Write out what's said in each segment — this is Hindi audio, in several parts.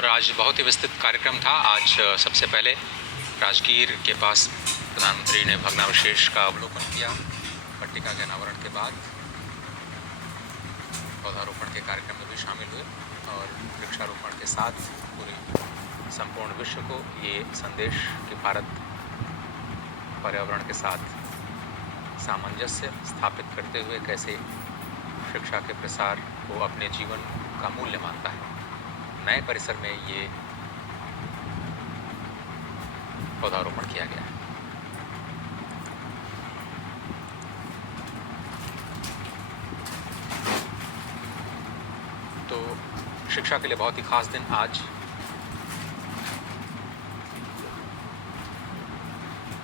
और आज बहुत ही विस्तृत कार्यक्रम था। आज सबसे पहले राजगीर के पास प्रधानमंत्री ने भग्नावशेष का अवलोकन किया। पट्टिका के अनावरण के बाद पौधारोपण के कार्यक्रम में भी शामिल हुए और वृक्षारोपण के साथ पूरे संपूर्ण विश्व को ये संदेश कि भारत पर्यावरण के साथ सामंजस्य स्थापित करते हुए कैसे शिक्षा के प्रसार को अपने जीवन का मूल्य मानता है। नए परिसर में ये पौधारोपण किया गया है। तो शिक्षा के लिए बहुत ही खास दिन आज।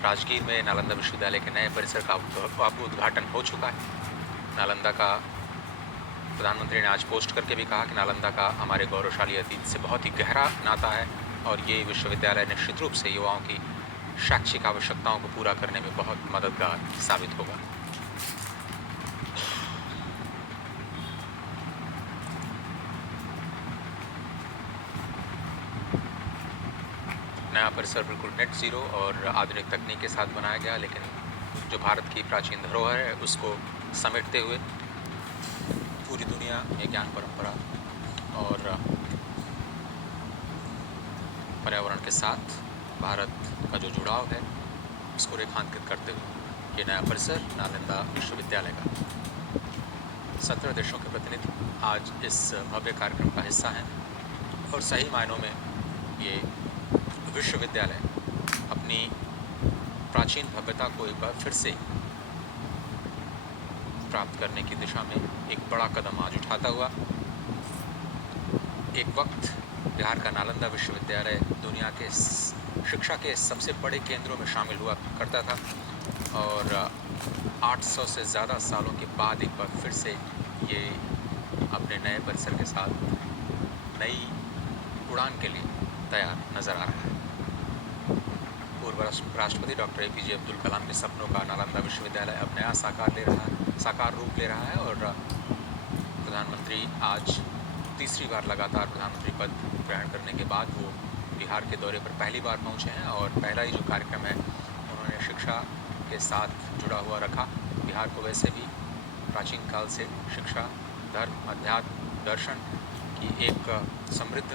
राजगीर में नालंदा विश्वविद्यालय के नए परिसर का अब उद्घाटन हो चुका है। नालंदा का प्रधानमंत्री ने आज पोस्ट करके भी कहा कि नालंदा का हमारे गौरवशाली अतीत से बहुत ही गहरा नाता है और ये विश्वविद्यालय निश्चित रूप से युवाओं की शैक्षिक आवश्यकताओं को पूरा करने में बहुत मददगार साबित होगा। नया परिसर बिल्कुल नेट ज़ीरो और आधुनिक तकनीक के साथ बनाया गया, लेकिन जो भारत की प्राचीन धरोहर है उसको समेटते हुए पूरी दुनिया में ज्ञान परंपरा और पर्यावरण के साथ भारत का जो जुड़ाव है उसको रेखांकित करते हुए ये नया परिसर नालंदा विश्वविद्यालय का 17 देशों के प्रतिनिधि आज इस भव्य कार्यक्रम का हिस्सा हैं और सही मायनों में ये विश्वविद्यालय अपनी प्राचीन भव्यता को एक बार फिर से प्राप्त करने की दिशा में एक बड़ा कदम आज उठाता हुआ। एक वक्त बिहार का नालंदा विश्वविद्यालय दुनिया के शिक्षा के सबसे बड़े केंद्रों में शामिल हुआ करता था और 800 से ज़्यादा सालों के बाद एक बार फिर से ये अपने नए परिसर के साथ नई उड़ान के लिए तैयार नज़र आ रहा है। पूर्व राष्ट्रपति डॉक्टर APJ अब्दुल कलाम के सपनों का नालंदा विश्वविद्यालय अब नया साकार रूप ले रहा है और प्रधानमंत्री आज तीसरी बार लगातार प्रधानमंत्री पद ग्रहण करने के बाद वो बिहार के दौरे पर पहली बार पहुंचे हैं और पहला ही जो कार्यक्रम है उन्होंने शिक्षा के साथ जुड़ा हुआ रखा। बिहार को वैसे भी प्राचीन काल से शिक्षा, धर्म, अध्यात्म, दर्शन की एक समृद्ध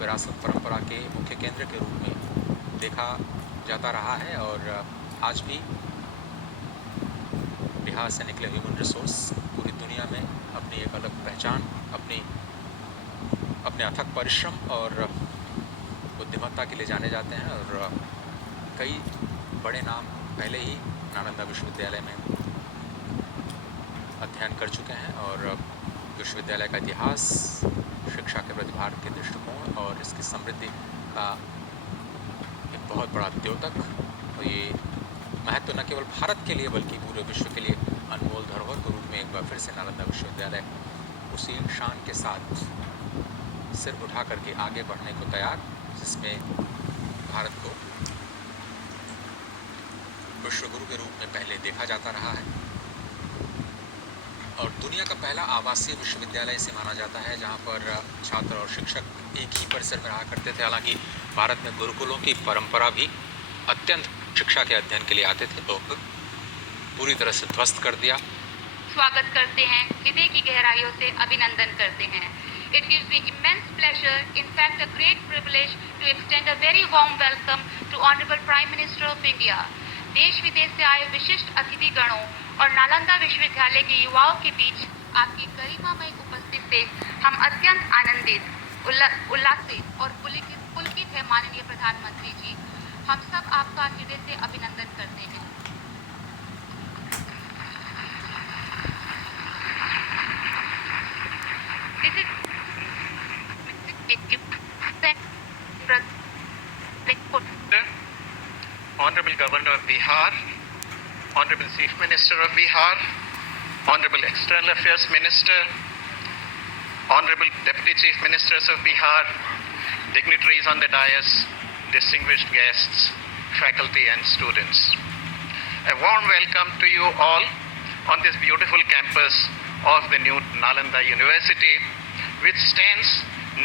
विरासत परंपरा के मुख्य केंद्र के रूप में देखा जाता रहा है और आज भी बिहार से निकले ह्यूमन रिसोर्स पूरी दुनिया में अपनी एक अलग पहचान, अपने अथक परिश्रम और बुद्धिमत्ता के लिए जाने जाते हैं और कई बड़े नाम पहले ही नालंदा विश्वविद्यालय में अध्ययन कर चुके हैं और विश्वविद्यालय का इतिहास, शिक्षा के प्रति भारत के दृष्टिकोण और इसकी समृद्धि का एक बहुत बड़ा द्योतक और ये महत्व न केवल भारत के लिए बल्कि पूरे विश्व के लिए अनमोल धरोहर के रूप में एक बार फिर से नालंदा विश्वविद्यालय उसी शान के साथ सिर उठा करके आगे बढ़ने को तैयार, जिसमें भारत को विश्वगुरु के रूप में पहले देखा जाता रहा है और दुनिया का पहला आवासीय विश्वविद्यालय इसे माना जाता है जहां पर छात्र और शिक्षक एक ही परिसर में रहा करते थे। हालांकि भारत में गुरुकुलों की परंपरा भी अत्यंत शिक्षा के अध्ययन के लिए आते थे, तो पूरी तरह से ध्वस्त कर दिया। स्वागत करते हैं, हृदय की गहराइयों से अभिनंदन करते हैं। It gives me immense pleasure, in fact a great privilege, to extend a very warm welcome to Honorable Prime Minister of India. देश विदेश से आए विशिष्ट अतिथि गणों और नालंदा विश्वविद्यालय के युवाओं के बीच आपकी गरिमामय उपस्थिति से हम अत्यंत आनंदित, उल्लासित और पुलकित है। माननीय प्रधानमंत्री जी, हम सब आपका हृदय से अभिनंदन करते हैं। Honorable Governor of Bihar, Honorable Chief Minister of Bihar, Honorable External Affairs Minister, Honorable Deputy Chief Ministers of Bihar, dignitaries on the dais, distinguished guests, faculty and students. A warm welcome to you all on this beautiful campus of the new Nalanda University, which stands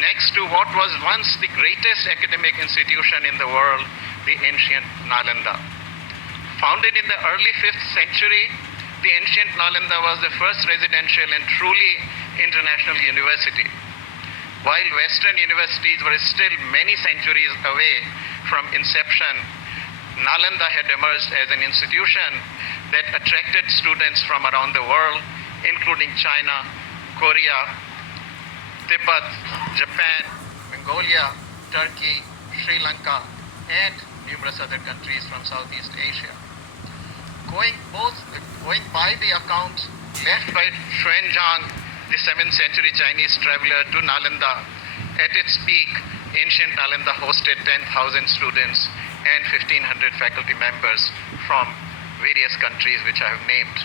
next to what was once the greatest academic institution in the world, the ancient Nalanda. Founded in the early 5th century, the ancient Nalanda was the first residential and truly international university. While Western universities were still many centuries away from inception, Nalanda had emerged as an institution that attracted students from around the world, including China, Korea, Tibet, Japan, Mongolia, Turkey, Sri Lanka, and numerous other countries from Southeast Asia. Going by the account left by Xuanzang, the 7th century Chinese traveler, to Nalanda, at its peak, ancient Nalanda hosted 10,000 students and 1,500 faculty members from various countries which I have named.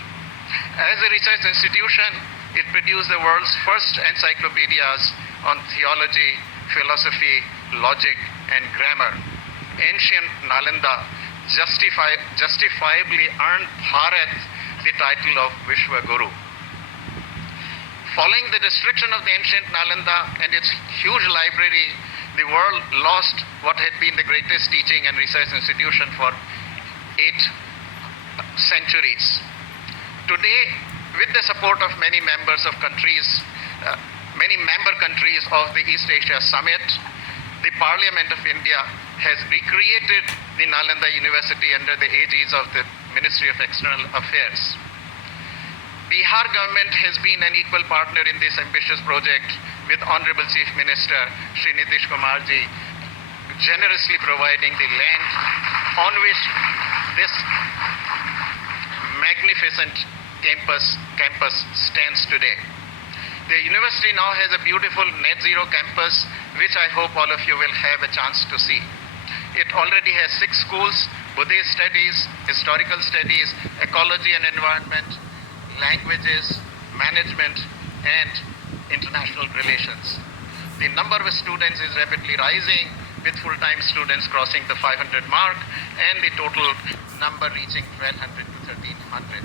As a research institution, it produced the world's first encyclopedias on theology, philosophy, logic, and grammar. Ancient Nalanda justifiably earned Bharat the title of Vishwa Guru. Following the destruction of the ancient Nalanda and its huge library, the world lost what had been the greatest teaching and research institution for 8 centuries. Today, with the support of many member countries of the East Asia Summit, the Parliament of India has recreated the Nalanda University under the aegis of the Ministry of External Affairs. Bihar government has been an equal partner in this ambitious project, with Honorable Chief Minister Shri Nitish Kumar ji generously providing the land on which this magnificent campus stands today. The university now has a beautiful net zero campus, which I hope all of you will have a chance to see. It already has 6 schools: Buddhist studies, historical studies, ecology and environment, languages, management, and international relations. The number of students is rapidly rising, with full-time students crossing the 500 mark and the total number reaching 1,200 to 1,300.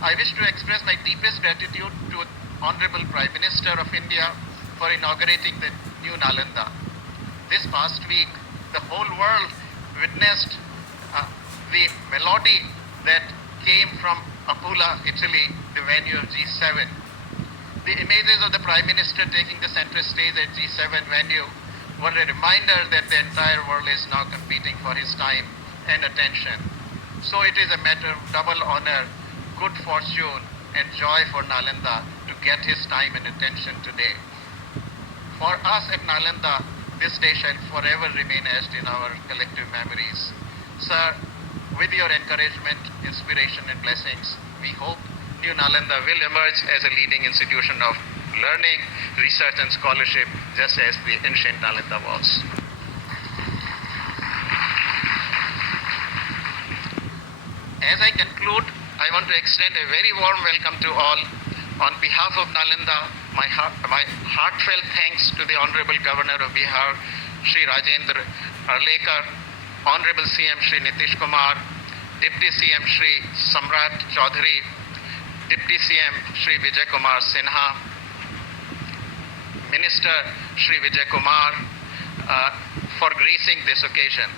I wish to express my deepest gratitude to Honorable Prime Minister of India for inaugurating the new Nalanda. This past week, the whole world witnessed the melody that came from Apula, Italy, the venue of G7. The images of the Prime Minister taking the center stage at G7 venue were a reminder that the entire world is now competing for his time and attention. So it is a matter of double honor, good fortune, and joy for Nalanda to get his time and attention today. For us at Nalanda, this day shall forever remain etched in our collective memories. Sir, with your encouragement, inspiration, and blessings, we hope New Nalanda will emerge as a leading institution of learning, research, and scholarship, just as the ancient Nalanda was. As I conclude, I want to extend a very warm welcome to all. On behalf of Nalanda, my heartfelt thanks to the Honorable Governor of Bihar, Shri Rajendra Arlekar, Honorable CM Shri Nitish Kumar, Deputy CM Shri Samrat Chaudhary, Deputy CM Shri Vijay Kumar Sinha, Minister Shri Vijay Kumar, for gracing this occasion.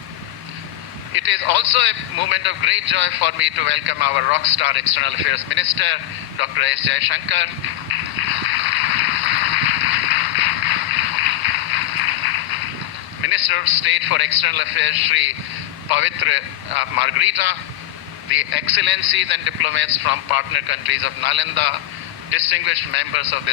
It is also a moment of great joy for me to welcome our rockstar External Affairs Minister, Dr. S. Jaishankar, Minister of State for External Affairs, Shri Pavitra Margarita, the excellencies and diplomats from partner countries of Nalanda, distinguished members of the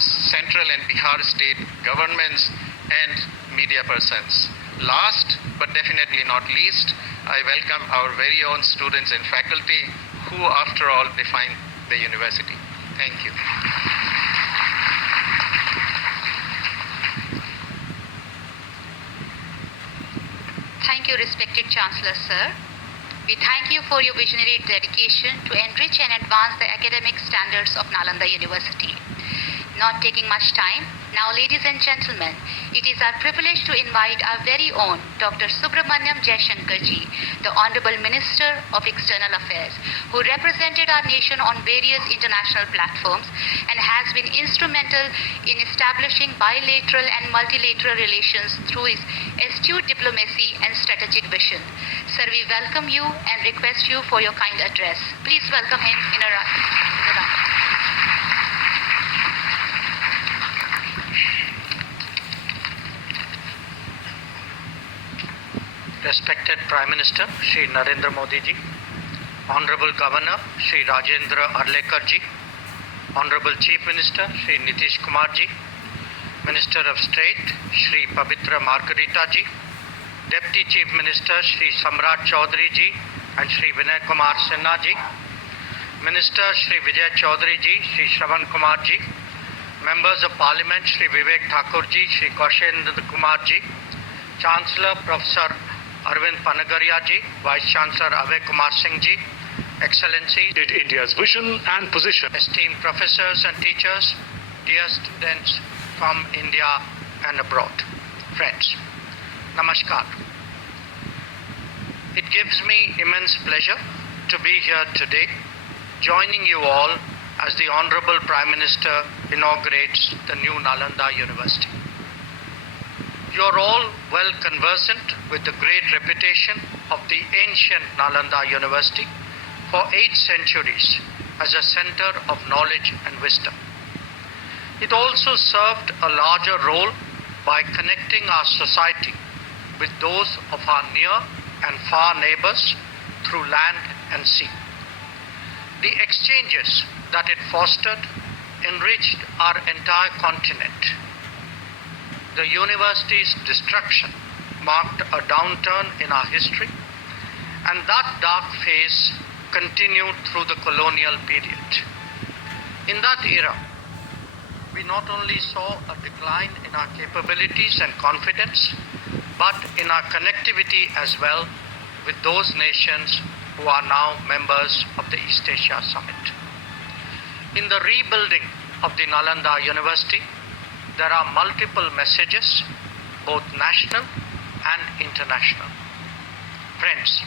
central and Bihar state governments, and media persons. Last but definitely not least, I welcome our very own students and faculty who, after all, define the university. Thank you. Thank you, respected Chancellor, sir. We thank you for your visionary dedication to enrich and advance the academic standards of Nalanda University. Not taking much time, Now, ladies and gentlemen, it is our privilege to invite our very own Dr. Subramaniam Jaishankarji, the Honorable Minister of External Affairs, who represented our nation on various international platforms and has been instrumental in establishing bilateral and multilateral relations through his astute diplomacy and strategic vision. Sir, we welcome you and request you for your kind address. Please welcome him in a round. Respected Prime Minister Shri Narendra Modi ji, Honorable Governor Shri Rajendra Arlekar ji, Honorable Chief Minister Shri Nitish Kumar ji, Minister of State Shri Pavitra Margarita ji, Deputy Chief Minister Shri Samrat Chaudhary ji and Shri Vinay Kumar Sinha ji, Minister Shri Vijay Chaudhary ji, Shri Shravan Kumar ji, Members of Parliament Shri Vivek Thakur ji, Shri Kaushendra Kumar ji, Chancellor Professor Arvind Panagaria ji, Vice Chancellor Abhay Kumar Singh ji, Excellencies, India's vision and position. esteemed professors and teachers, dear students from India and abroad, friends, Namaskar. It gives me immense pleasure to be here today, joining you all as the Honorable Prime Minister inaugurates the new Nalanda University. You are all well conversant with the great reputation of the ancient Nalanda University for 8 centuries as a center of knowledge and wisdom. It also served a larger role by connecting our society with those of our near and far neighbors through land and sea. The exchanges that it fostered enriched our entire continent. The university's destruction marked a downturn in our history, and that dark phase continued through the colonial period. In that era, we not only saw a decline in our capabilities and confidence, but in our connectivity as well with those nations who are now members of the East Asia Summit. In the rebuilding of the Nalanda University, there are multiple messages, both national and international. Friends,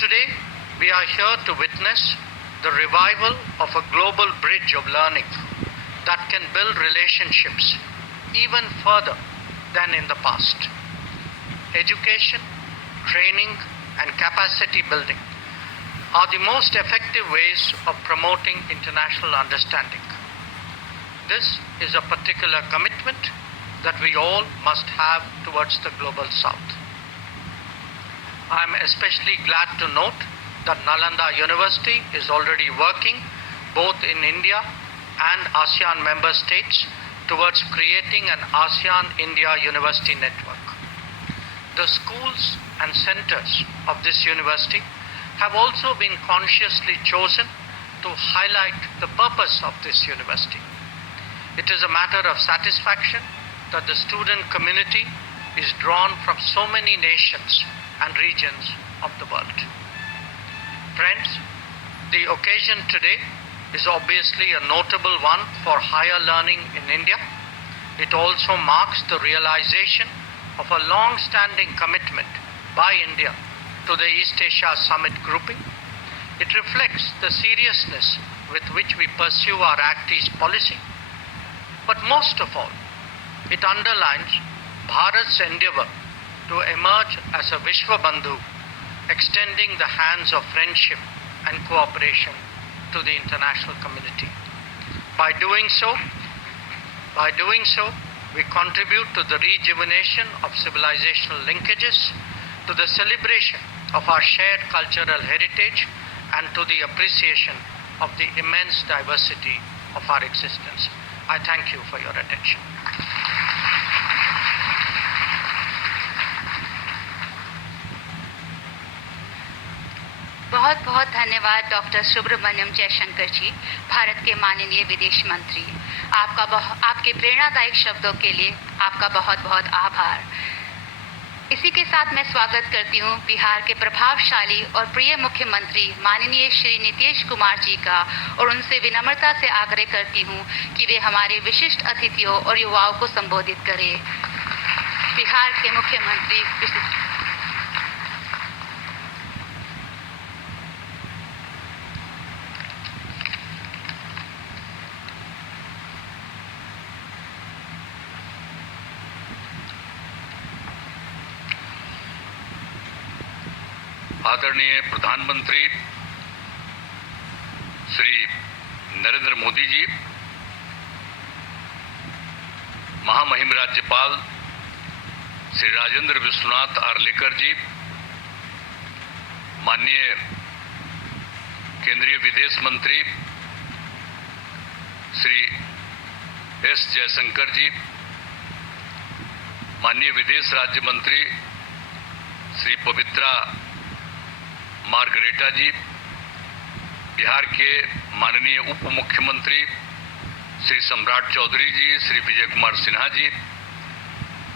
today we are here to witness the revival of a global bridge of learning that can build relationships even further than in the past. Education, training, and capacity building are the most effective ways of promoting international understanding. This is a particular commitment that we all must have towards the global south. I am especially glad to note that Nalanda University is already working both in India and ASEAN member states towards creating an ASEAN-India university network. The schools and centers of this university have also been consciously chosen to highlight the purpose of this university. It is a matter of satisfaction that the student community is drawn from so many nations and regions of the world. Friends, the occasion today is obviously a notable one for higher learning in India. It also marks the realization of a long-standing commitment by India to the East Asia Summit grouping. It reflects the seriousness with which we pursue our Act East policy. But most of all, it underlines Bharat's endeavor to emerge as a Vishwabandhu, extending the hands of friendship and cooperation to the international community. By doing so, we contribute to the rejuvenation of civilizational linkages, to the celebration of our shared cultural heritage, and to the appreciation of the immense diversity of our existence. I thank you for your attention. बहुत बहुत धन्यवाद डॉक्टर सुब्रमण्यम जयशंकर जी, भारत के माननीय विदेश मंत्री। आपके प्रेरणादायक शब्दों के लिए आपका बहुत बहुत आभार। इसी के साथ मैं स्वागत करती हूँ बिहार के प्रभावशाली और प्रिय मुख्यमंत्री माननीय श्री नीतीश कुमार जी का, और उनसे विनम्रता से आग्रह करती हूँ कि वे हमारे विशिष्ट अतिथियों और युवाओं को संबोधित करें। बिहार के मुख्यमंत्री आदरणीय प्रधानमंत्री श्री नरेंद्र मोदी जी, महामहिम राज्यपाल श्री राजेंद्र विश्वनाथ आर्लेकर जी, माननीय केंद्रीय विदेश मंत्री श्री एस जयशंकर जी, माननीय विदेश राज्य मंत्री श्री पवित्रा मार्गरेटा जी, बिहार के माननीय उप मुख्यमंत्री श्री सम्राट चौधरी जी, श्री विजय कुमार सिन्हा जी,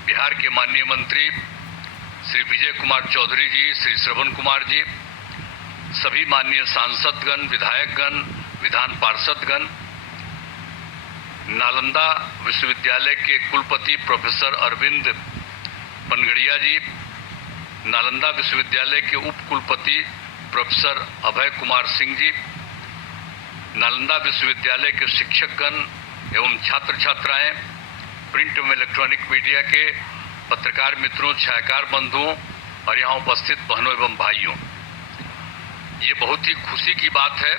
बिहार के माननीय मंत्री श्री विजय कुमार चौधरी जी, श्री श्रवण कुमार जी, सभी माननीय सांसदगण, विधायकगण, विधान पार्षदगण, नालंदा विश्वविद्यालय के कुलपति प्रोफेसर अरविंद पनगड़िया जी, नालंदा विश्वविद्यालय के उप कुलपति प्रोफेसर अभय कुमार सिंह जी, नालंदा विश्वविद्यालय के शिक्षकगण एवं छात्र छात्राएं, प्रिंट एवं इलेक्ट्रॉनिक मीडिया के पत्रकार मित्रों, छायाकार बंधुओं और यहाँ उपस्थित बहनों एवं भाइयों, ये बहुत ही खुशी की बात है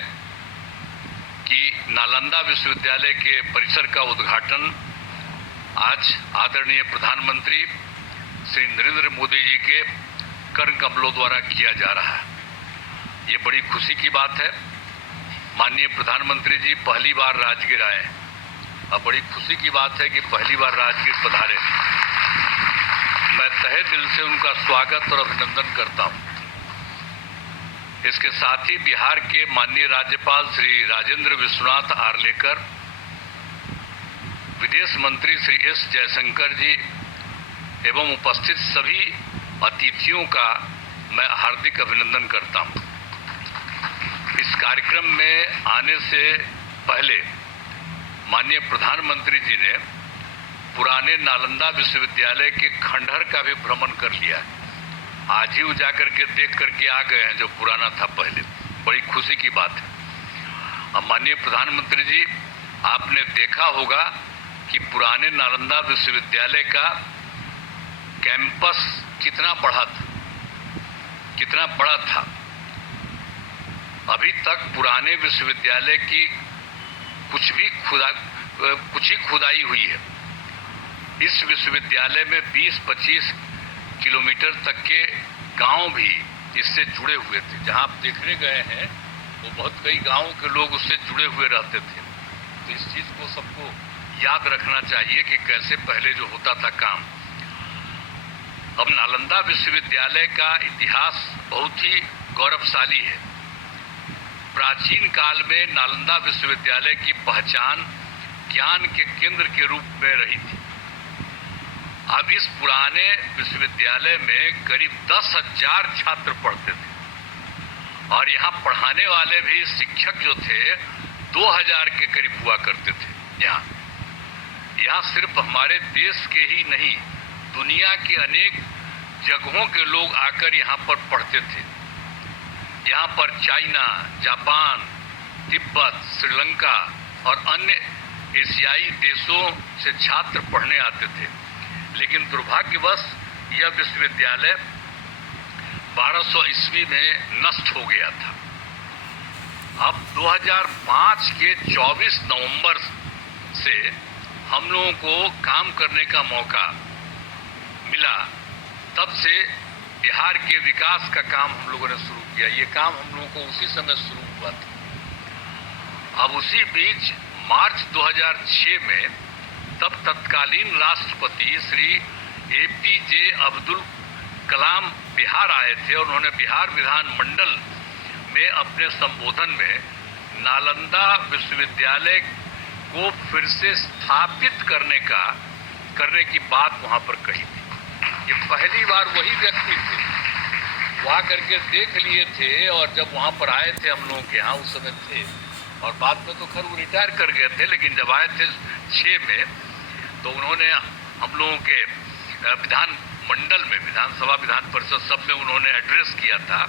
कि नालंदा विश्वविद्यालय के परिसर का उद्घाटन आज आदरणीय प्रधानमंत्री श्री नरेंद्र मोदी जी के कर कमलों द्वारा किया जा रहा है। ये बड़ी खुशी की बात है। माननीय प्रधानमंत्री जी पहली बार राजगीर आए और बड़ी खुशी की बात है कि पहली बार राजगीर पधारे। मैं तहे दिल से उनका स्वागत और अभिनंदन करता हूं। इसके साथ ही बिहार के माननीय राज्यपाल श्री राजेंद्र विश्वनाथ आर्लेकर, विदेश मंत्री श्री एस जयशंकर जी एवं उपस्थित सभी अतिथियों का मैं हार्दिक अभिनंदन करता हूं। इस कार्यक्रम में आने से पहले माननीय प्रधानमंत्री जी ने पुराने नालंदा विश्वविद्यालय के खंडहर का भी भ्रमण कर लिया है। आज ही वो जाकर के देख करके आ गए हैं जो पुराना था पहले। बड़ी खुशी की बात है। अब माननीय प्रधानमंत्री जी, आपने देखा होगा कि पुराने नालंदा विश्वविद्यालय का कैंपस कितना बड़ा था। अभी तक पुराने विश्वविद्यालय की कुछ ही खुदाई हुई है। इस विश्वविद्यालय में 20-25 किलोमीटर तक के गांव भी इससे जुड़े हुए थे। जहां आप देखने गए हैं वो बहुत कई गांवों के लोग उससे जुड़े हुए रहते थे। तो इस चीज को सबको याद रखना चाहिए कि कैसे पहले जो होता था काम। अब नालंदा विश्वविद्यालय का इतिहास बहुत ही गौरवशाली है। प्राचीन काल में नालंदा विश्वविद्यालय की पहचान ज्ञान के केंद्र के रूप में रही थी। अब इस पुराने विश्वविद्यालय में करीब 10,000 छात्र पढ़ते थे और यहाँ पढ़ाने वाले भी शिक्षक जो थे 2,000 के करीब हुआ करते थे। यहाँ सिर्फ हमारे देश के ही नहीं, दुनिया के अनेक जगहों के लोग आकर यहाँ पर पढ़ते थे। यहाँ पर चाइना, जापान, तिब्बत, श्रीलंका और अन्य एशियाई देशों से छात्र पढ़ने आते थे। लेकिन दुर्भाग्यवश यह विश्वविद्यालय 1200 ईस्वी में नष्ट हो गया था। अब 2005 के 24 नवंबर से हम लोगों को काम करने का मौका मिला। तब से बिहार के विकास का काम हम लोगों ने शुरू किया। ये काम हम लोगों को उसी समय शुरू हुआ था। अब उसी बीच मार्च 2006 में तब तत्कालीन राष्ट्रपति श्री APJ अब्दुल कलाम बिहार आए थे और उन्होंने बिहार विधानमंडल में अपने संबोधन में नालंदा विश्वविद्यालय को फिर से स्थापित करने की बात वहां पर कही थी। ये पहली बार वही व्यक्ति थे, वहाँ करके देख लिए थे, और जब वहाँ पर आए थे हम लोगों के यहाँ उस समय थे, और बाद में तो खैर वो रिटायर कर गए थे, लेकिन जब आए थे 6 में तो उन्होंने हम लोगों के विधान मंडल में, विधानसभा विधान परिषद सब में उन्होंने एड्रेस किया था,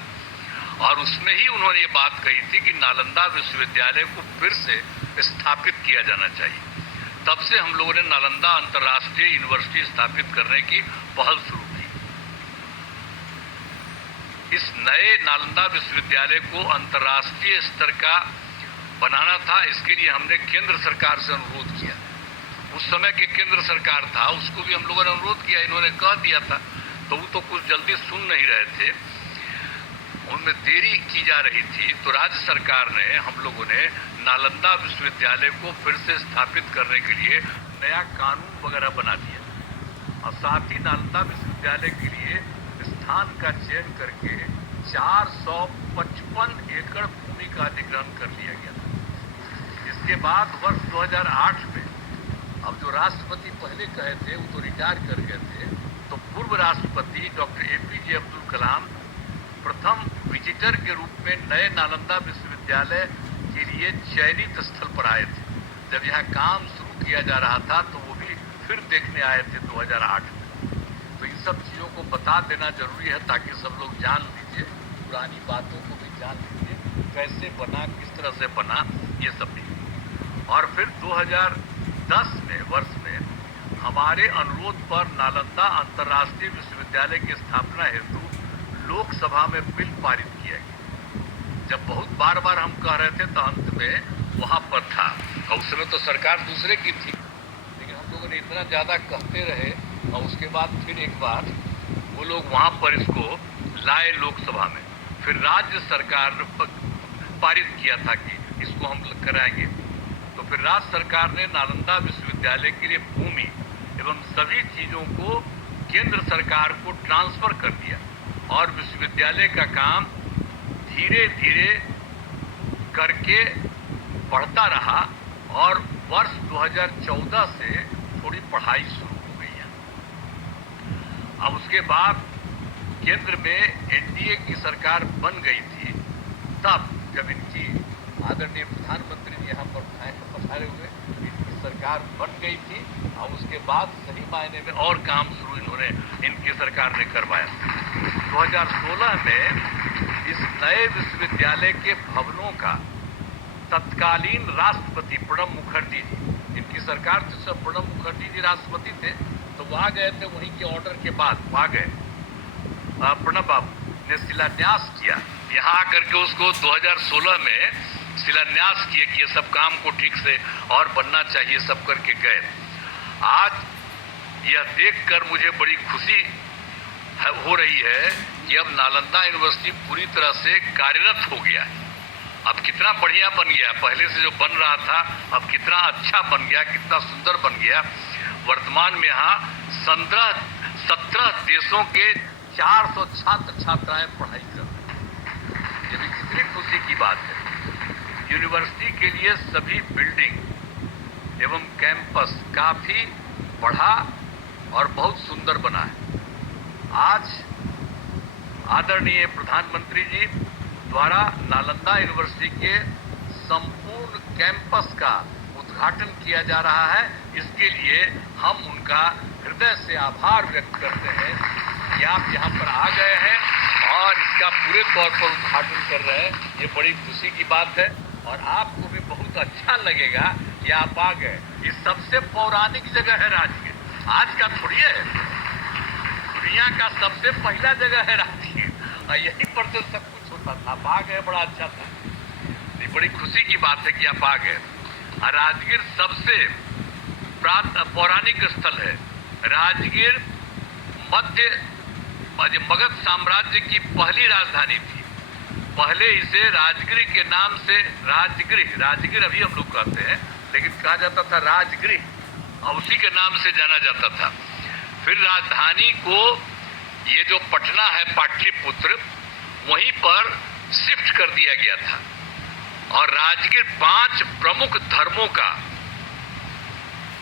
और उसमें ही उन्होंने ये बात कही थी कि नालंदा विश्वविद्यालय को फिर से स्थापित किया जाना चाहिए। तब से हम लोगों ने नालंदा अंतर्राष्ट्रीय यूनिवर्सिटी स्थापित करने की पहल शुरू की। इस नए नालंदा विश्वविद्यालय को अंतर्राष्ट्रीय स्तर का बनाना था, इसके लिए हमने केंद्र सरकार से अनुरोध किया। उस समय के केंद्र सरकार था, उसको भी हम लोगों ने अनुरोध किया, इन्होंने कह दिया था, तो वो तो कुछ जल्दी सुन नहीं रहे थे, उनमें देरी की जा रही थी। तो राज्य सरकार ने, हम लोगों ने नालंदा विश्वविद्यालय को फिर से स्थापित करने के लिए नया कानून वगैरह बना दिया, और साथ ही नालंदा विश्वविद्यालय के लिए स्थान का चयन करके 455 एकड़ भूमि का अधिग्रहण कर लिया गया था। इसके बाद वर्ष 2008 में, अब जो राष्ट्रपति पहले कहे थे वो तो रिटायर कर गए थे, तो पूर्व राष्ट्रपति डॉक्टर APJ अब्दुल कलाम प्रथम विजिटर के रूप में नए नालंदा विश्वविद्यालय के लिए चयनित स्थल पर आए थे। जब यहाँ काम शुरू किया जा रहा था तो वो भी फिर देखने आए थे 2008 में। तो इन सब चीज़ों को बता देना जरूरी है ताकि सब लोग जान लीजिए, पुरानी बातों को भी जान लीजिए, कैसे बना, किस तरह से बना, ये सब भी। और फिर 2010 में वर्ष में हमारे अनुरोध पर नालंदा अंतर्राष्ट्रीय विश्वविद्यालय की स्थापना हेतु लोकसभा में बिल पारित किया गया। जब बहुत बार बार हम कह रहे थे तो अंत में वहां पर था, और उस समय तो सरकार दूसरे की थी, लेकिन हम लोगों ने इतना ज्यादा कहते रहे, और उसके बाद फिर एक बार वो लोग वहां पर इसको लाए लोकसभा में, फिर राज्य सरकार ने पारित किया था कि इसको हम कराएंगे। तो फिर राज्य सरकार ने नालंदा विश्वविद्यालय के लिए भूमि एवं सभी चीजों को केंद्र सरकार को ट्रांसफर कर दिया, और विश्वविद्यालय का काम धीरे धीरे करके बढ़ता रहा, और वर्ष 2014 से थोड़ी पढ़ाई शुरू हो गई है। अब उसके बाद केंद्र में NDA की सरकार बन गई थी, तब जब इनकी आदरणीय प्रधानमंत्री जी यहाँ पर पधारे हुए, इनकी सरकार बन गई थी, और उसके बाद सही मायने में और काम शुरू इन्होंने, इनकी सरकार ने करवाया। 2016 में इस नए विश्वविद्यालय के भवनों का तत्कालीन राष्ट्रपति प्रणब मुखर्जी जी, इनकी सरकार जिस समय प्रणब मुखर्जी जी राष्ट्रपति थे, तो वहां गए थे, वहीं के ऑर्डर के बाद वहां गए, प्रणब बाबू ने शिलान्यास किया, यहाँ आकर के उसको 2016 में शिलान्यास किए कि ये सब काम को ठीक से और बनना चाहिए, सब करके गए। आज यह देखकर मुझे बड़ी खुशी हो रही है कि अब नालंदा यूनिवर्सिटी पूरी तरह से कार्यरत हो गया है। अब कितना बढ़िया बन गया, पहले से जो बन रहा था अब कितना अच्छा बन गया, कितना सुंदर बन गया। वर्तमान में यहाँ 17 देशों के 400 छात्र छात्राएं पढ़ाई कर रहे हैं। ये भी कितनी खुशी की बात है। यूनिवर्सिटी के लिए सभी बिल्डिंग एवं कैंपस काफी बड़ा और बहुत सुंदर बना है। आज आदरणीय प्रधानमंत्री जी द्वारा नालंदा यूनिवर्सिटी के संपूर्ण कैंपस का उद्घाटन किया जा रहा है। इसके लिए हम उनका हृदय से आभार व्यक्त करते हैं कि आप यहाँ पर आ गए हैं और इसका पूरे तौर पर उद्घाटन कर रहे हैं। ये बड़ी खुशी की बात है और आपको भी बहुत अच्छा लगेगा कि आप आ गए। ये सबसे पौराणिक जगह है राजगीर, आज का थोड़ी है। दुनिया का सबसे पहला जगह है राजगीर और यहीं पर से सब कुछ होता था। आप आ गए, बड़ा अच्छा था। ये बड़ी खुशी की बात है कि आप आ गए। राजगीर सबसे पौराणिक स्थल है। राजगीर मगध साम्राज्य की पहली राजधानी थी। पहले इसे राजगृह के नाम से राजगृह अभी हम लोग कहते हैं, लेकिन कहा जाता था राजगृह और उसी के नाम से जाना जाता था। फिर राजधानी को ये जो पटना है पाटलिपुत्र, वहीं पर शिफ्ट कर दिया गया था और राजगीर 5 प्रमुख धर्मों का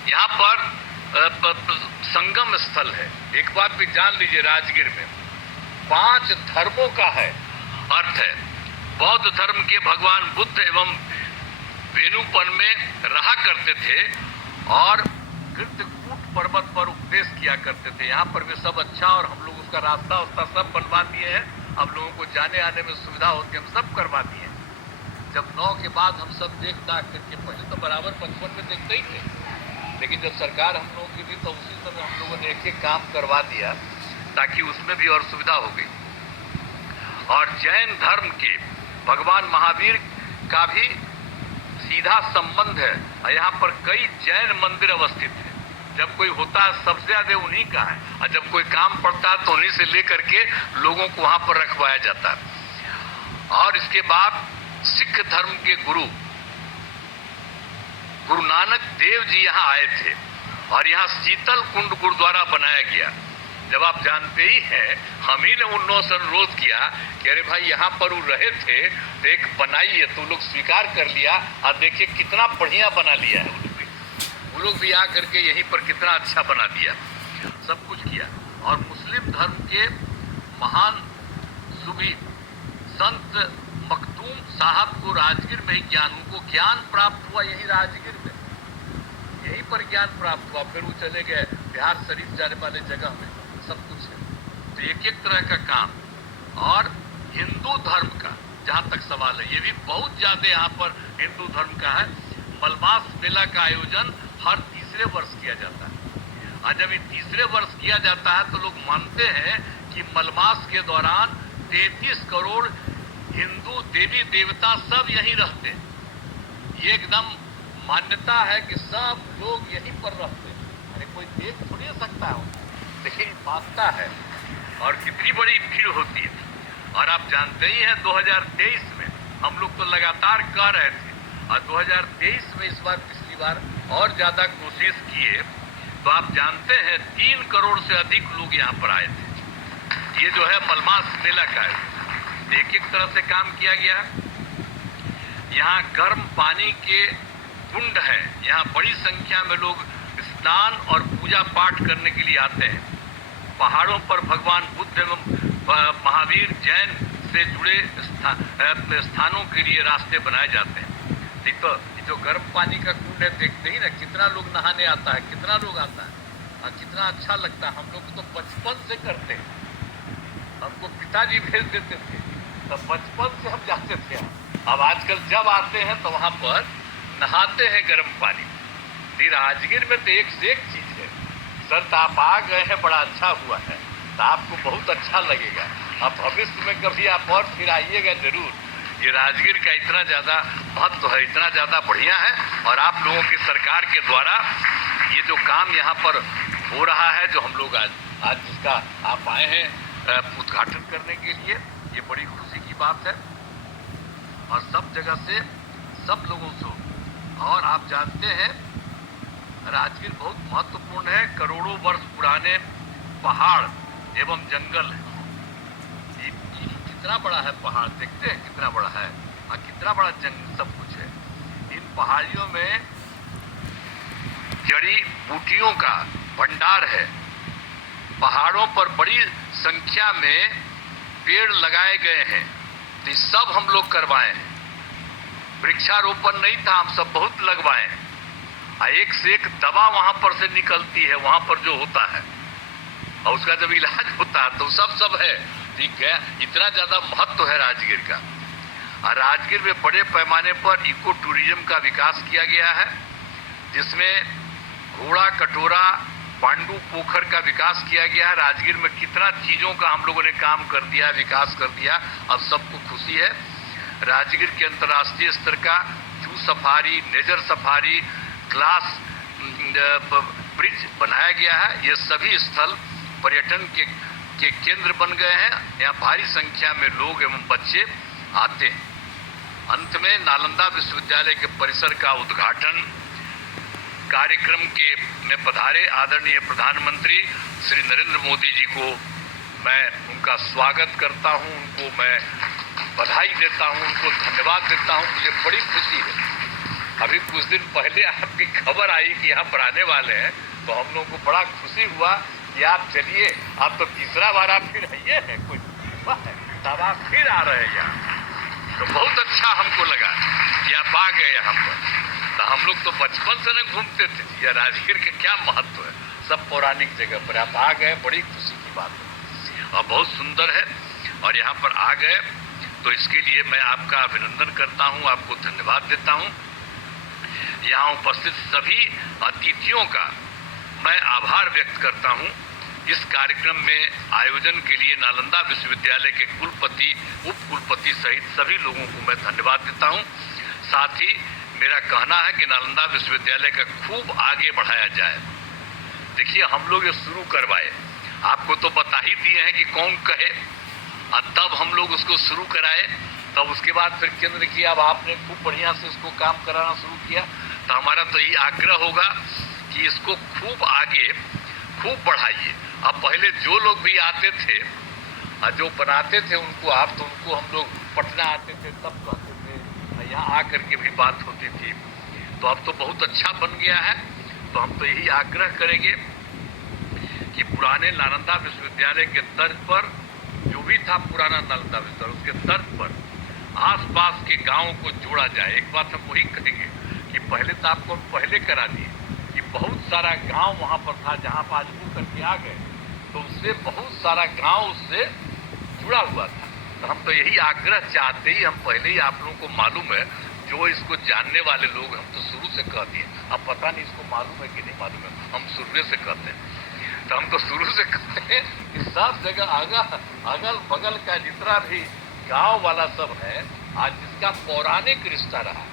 यहाँ पर संगम स्थल है। एक बात भी जान लीजिए, राजगीर में 5 धर्मों का है अर्थ है। बौद्ध धर्म के भगवान बुद्ध एवं वेणुपन में रहा करते थे और कृत्यकूट पर्वत पर उपदेश किया करते थे। यहाँ पर भी सब अच्छा, और हम लोग उसका रास्ता वास्ता सब बनवा दिए हैं। अब लोगों को जाने आने में सुविधा होती है, हम सब करवा दिए। जब 9 के बाद हम सब देख दाख करके, पहले तो बराबर 55 में देखते ही थे, लेकिन जब सरकार हम लोगों की थी तो उसी समय हम लोगों ने एक काम करवा दिया ताकि उसमें भी और सुविधा हो गई। और जैन धर्म के भगवान महावीर का भी सीधा संबंध है। यहाँ पर कई जैन मंदिर अवस्थित है। जब कोई होता है सबसे ज्यादा उन्हीं का है, और जब कोई काम पड़ता है तो उन्हीं से लेकर के लोगों को वहां पर रखवाया जाता है। और इसके बाद सिख धर्म के गुरु नानक देव जी यहाँ आए थे और यहाँ शीतल कुंड गुरुद्वारा बनाया गया। जब आप जानते ही हैं, हम ही ने उन लोगों से अनुरोध किया कि अरे भाई यहाँ पर वो रहे थे तो एक बनाइए, तो लोग स्वीकार कर लिया। और देखिए कितना बढ़िया बना लिया है वो लोग भी आकर के यहीं पर कितना अच्छा बना दिया, सब कुछ किया। और मुस्लिम धर्म के महान सूफी संत मखदूम साहब को राजगीर में ही उनको ज्ञान प्राप्त हुआ, यही राजगीर में, यहीं पर ज्ञान प्राप्त हुआ। फिर वो चले गए बिहार शरीफ जाने वाले जगह में, सब कुछ है। तो एक एक तरह का काम। और हिंदू धर्म का जहां तक सवाल है, ये भी बहुत ज्यादा यहाँ पर हिंदू धर्म का है। मलमास मेला का आयोजन हर तीसरे वर्ष किया जाता है। और जब ये तीसरे वर्ष किया जाता है तो लोग मानते हैं कि मलमास के दौरान 33 करोड़ हिंदू देवी देवता सब यहीं रहते हैं। ये एकदम मान्यता है कि सब लोग यहीं पर रहते हैं। अरे कोई देख थोड़ी सकता है, लेकिन मानता है। और कितनी बड़ी भीड़ होती है। और आप जानते ही हैं 2023 में हम लोग तो लगातार कह रहे थे, और 2023 में इस बार पिछली बार और ज्यादा कोशिश किए, तो आप जानते हैं 3 करोड़ से अधिक लोग यहाँ पर आए थे। ये जो है मलमास मेला का है, एक एक तरह से काम किया गया। यहाँ गर्म पानी के कुंड है, यहाँ बड़ी संख्या में लोग स्नान और पूजा पाठ करने के लिए आते हैं। पहाड़ों पर भगवान बुद्ध एवं महावीर जैन से जुड़े स्थानों के लिए रास्ते बनाए जाते हैं। तो जो गर्म पानी का कुंड है, देखते ही ना कितना लोग नहाने आता है, कितना लोग आता है, और कितना अच्छा लगता है। हम लोग तो बचपन से करते हैं, हमको पिताजी भेज देते थे, तो बचपन से हम जाते थे। अब आजकल जब आते हैं तो वहां पर नहाते हैं गर्म पानी। राजगीर में तो एक से एक चीज है। सर तो आप आ गए हैं, बड़ा अच्छा हुआ है, तो आपको बहुत अच्छा लगेगा। अब भविष्य में कभी आप और फिर आइएगा जरूर। ये राजगीर का इतना ज्यादा महत्व है, इतना ज्यादा बढ़िया है। और आप लोगों की सरकार के द्वारा ये जो काम यहाँ पर हो रहा है, जो हम लोग आज जिसका आप आए हैं उद्घाटन करने के लिए, ये बड़ी खुशी की बात है। और सब जगह से सब लोगों से। और आप जानते हैं राजगीर बहुत महत्वपूर्ण है। करोड़ों वर्ष पुराने पहाड़ एवं जंगल है। ये कितना बड़ा है पहाड़, देखते हैं कितना बड़ा है, और कितना बड़ा जंगल, सब कुछ है। इन पहाड़ियों में जड़ी बूटियों का भंडार है। पहाड़ों पर बड़ी संख्या में पेड़ लगाए गए हैं, तो सब हम लोग करवाए हैं। वृक्षारोपण नहीं था, हम सब बहुत लगवाए हैं। एक से एक दवा वहां पर से निकलती है, वहां पर जो होता है, और उसका जब इलाज होता है तो सब है। ठीक है, इतना ज्यादा महत्व है राजगीर का। और राजगीर में बड़े पैमाने पर इको टूरिज्म का विकास किया गया है, जिसमें घोड़ा कटोरा पांडु पोखर का विकास किया गया है। राजगीर में कितना चीजों का हम लोगों ने काम कर दिया, विकास कर दिया, अब सबको खुशी है। राजगीर के अंतर्राष्ट्रीय स्तर का zoo safari, nature safari, glass bridge बनाया गया है। ये सभी स्थल पर्यटन के केंद्र बन गए हैं। यहाँ भारी संख्या में लोग एवं बच्चे आते हैं। अंत में नालंदा विश्वविद्यालय के परिसर का उद्घाटन कार्यक्रम में पधारे आदरणीय प्रधानमंत्री श्री नरेंद्र मोदी जी को मैं उनका स्वागत करता हूं, उनको मैं बधाई देता हूं, उनको धन्यवाद देता हूं। मुझे बड़ी खुशी है। अभी कुछ दिन पहले आपकी खबर आई कि यहाँ पर आने वाले हैं, तो हम लोगों को बड़ा खुशी हुआ कि आप चलिए, आप तो तीसरा बार आप फिर आइए है कुछ, तब आप फिर आ रहे हैं यहाँ, तो बहुत अच्छा हमको लगा कि आप आ गए यहाँ पर। तो हम लोग तो बचपन से न घूमते थे, या राजगीर के क्या महत्व है, सब पौराणिक जगह पर आप आ गए, बड़ी खुशी की बात है और बहुत सुंदर है। और यहाँ पर आ गए तो इसके लिए मैं आपका अभिनंदन करता हूँ, आपको धन्यवाद देता हूँ। यहाँ उपस्थित सभी अतिथियों का मैं आभार व्यक्त करता हूँ। इस कार्यक्रम में आयोजन के लिए नालंदा विश्वविद्यालय के कुलपति, उप कुलपति सहित सभी लोगों को मैं धन्यवाद देता हूँ। साथ ही मेरा कहना है कि नालंदा विश्वविद्यालय का खूब आगे बढ़ाया जाए। देखिए, हम लोग ये शुरू करवाए, आपको तो बता ही दिए हैं कि कौन कहे, और तब हम लोग उसको शुरू कराए, तब उसके बाद फिर केंद्र किया, अब आपने खूब बढ़िया से इसको काम कराना शुरू किया। तो हमारा तो यही आग्रह होगा कि इसको खूब आगे खूब बढ़ाइए। अब पहले जो लोग भी आते थे और जो बनाते थे उनको, आप तो उनको हम लोग पटना आते थे तब कहते थे, यहाँ आकर के भी बात होती थी। तो अब तो बहुत अच्छा बन गया है। तो हम तो यही आग्रह करेंगे कि पुराने नालंदा विश्वविद्यालय के तर्ज पर, जो भी था पुराना नालंदा विश्वविद्यालय, उसके तर्ज पर आसपास के गांवों को जोड़ा जाए। एक बात हम वही कहेंगे कि पहले तो आपको पहले करा दिए कि बहुत सारा गांव वहां पर था, जहां पर आज वो करके आ गए, तो उससे बहुत सारा गांव उससे जुड़ा हुआ था। तो हम तो यही आग्रह चाहते ही, हम पहले ही आप लोगों को मालूम है, जो इसको जानने वाले लोग, हम तो शुरू से कहते हैं, अब पता नहीं इसको मालूम है कि नहीं मालूम है, हम शुरू से कहते हैं। तो हम तो शुरू से कहते हैं कि सब जगह अगल बगल का जितना भी गांव वाला सब है, आज जिसका पौराणिक रिश्ता रहा,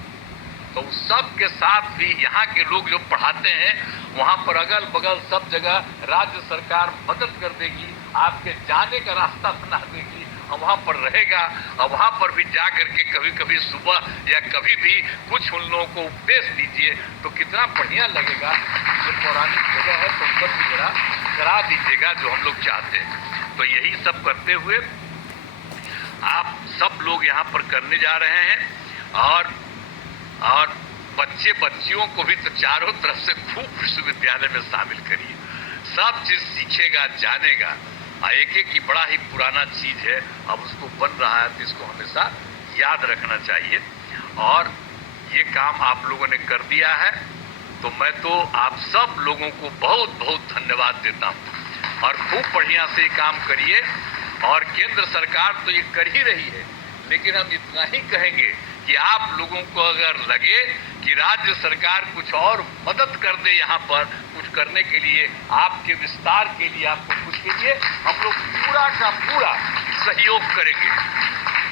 तो उस सब के साथ भी यहाँ के लोग जो पढ़ाते हैं, वहाँ पर अगल बगल सब जगह राज्य सरकार मदद कर देगी, आपके जाने का रास्ता बना देगी, और वहाँ पर रहेगा। और वहाँ पर भी जा करके कभी कभी सुबह या कभी भी कुछ उन लोगों को उपदेश दीजिए, तो कितना बढ़िया लगेगा। जो पौराणिक जगह है तो उस पर भी जरा करा दीजिएगा, जो हम लोग चाहते हैं। तो यही सब करते हुए आप सब लोग यहाँ पर करने जा रहे हैं। और बच्चे बच्चियों को भी तो चारों तरफ से खूब विश्वविद्यालय में शामिल करिए, सब चीज सीखेगा, जानेगा। एक एक की बड़ा ही पुराना चीज है, अब उसको बन रहा है, तो इसको हमेशा याद रखना चाहिए। और ये काम आप लोगों ने कर दिया है, तो मैं तो आप सब लोगों को बहुत बहुत धन्यवाद देता हूँ। और खूब बढ़िया से काम करिए। और केंद्र सरकार तो ये कर ही रही है, लेकिन हम इतना ही कहेंगे कि आप लोगों को अगर लगे कि राज्य सरकार कुछ और मदद कर दे, यहाँ पर कुछ करने के लिए, आपके विस्तार के लिए, आपको कुछ के लिए, हम लोग पूरा का पूरा सहयोग करेंगे।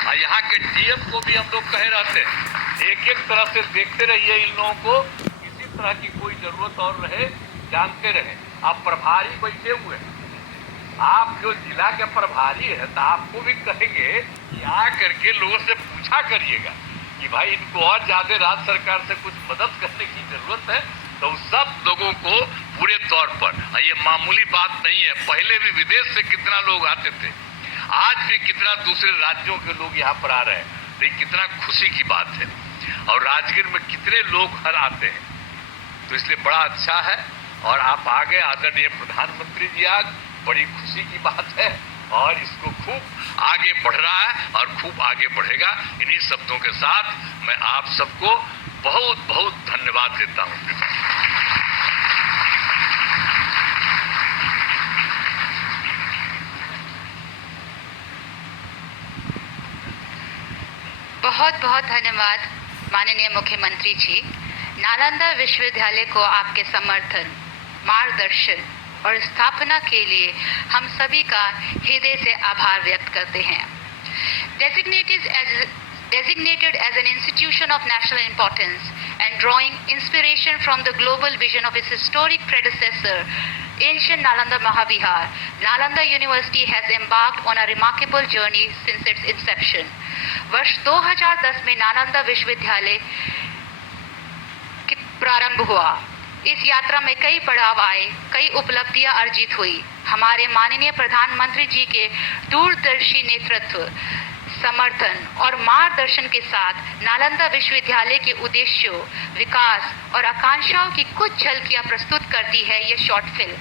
और यहाँ के डीएम को भी हम लोग कहे रहते हैं, एक एक तरह से देखते रहिए इन लोगों को, किसी तरह की कोई जरूरत और रहे, जानते रहे। आप प्रभारी बैठे हुए हैं, आप जो जिला के प्रभारी है, तो आपको भी कहेंगे कि आ करके लोगों से पूछा करिएगा कि भाई इनको और ज्यादा राज्य सरकार से कुछ मदद करने की जरूरत है। तो सब लोगों को पूरे तौर पर, ये मामूली बात नहीं है, पहले भी विदेश से कितना लोग आते थे, आज भी कितना दूसरे राज्यों के लोग यहाँ पर आ रहे हैं, तो ये कितना खुशी की बात है। और राजगीर में कितने लोग हर आते हैं, तो इसलिए बड़ा अच्छा है। और आप आगे, आदरणीय प्रधानमंत्री जी, आज बड़ी खुशी की बात है, और इसको खूब आगे बढ़ रहा है और खूब आगे बढ़ेगा। इन्हीं शब्दों के साथ मैं आप सबको बहुत बहुत धन्यवाद देता हूँ। बहुत बहुत धन्यवाद माननीय मुख्यमंत्री जी। नालंदा विश्वविद्यालय को आपके समर्थन, मार्गदर्शन और स्थापना के लिए हम सभी का हृदय से आभार व्यक्त करते हैं। Designated as an institution of national importance and drawing inspiration from the global vision of its historic predecessor, ancient Nalanda Mahavihar, Nalanda University has embarked on a remarkable journey since its inception. वर्ष 2010 में नालंदा विश्वविद्यालय प्रारंभ हुआ। इस यात्रा में कई पड़ाव आए, कई उपलब्धियां अर्जित हुई। हमारे माननीय प्रधानमंत्री जी के दूरदर्शी नेतृत्व समर्थन और मार्गदर्शन के साथ नालंदा विश्वविद्यालय के उद्देश्यों, विकास और आकांक्षाओं की कुछ झलकियां प्रस्तुत करती है ये short film.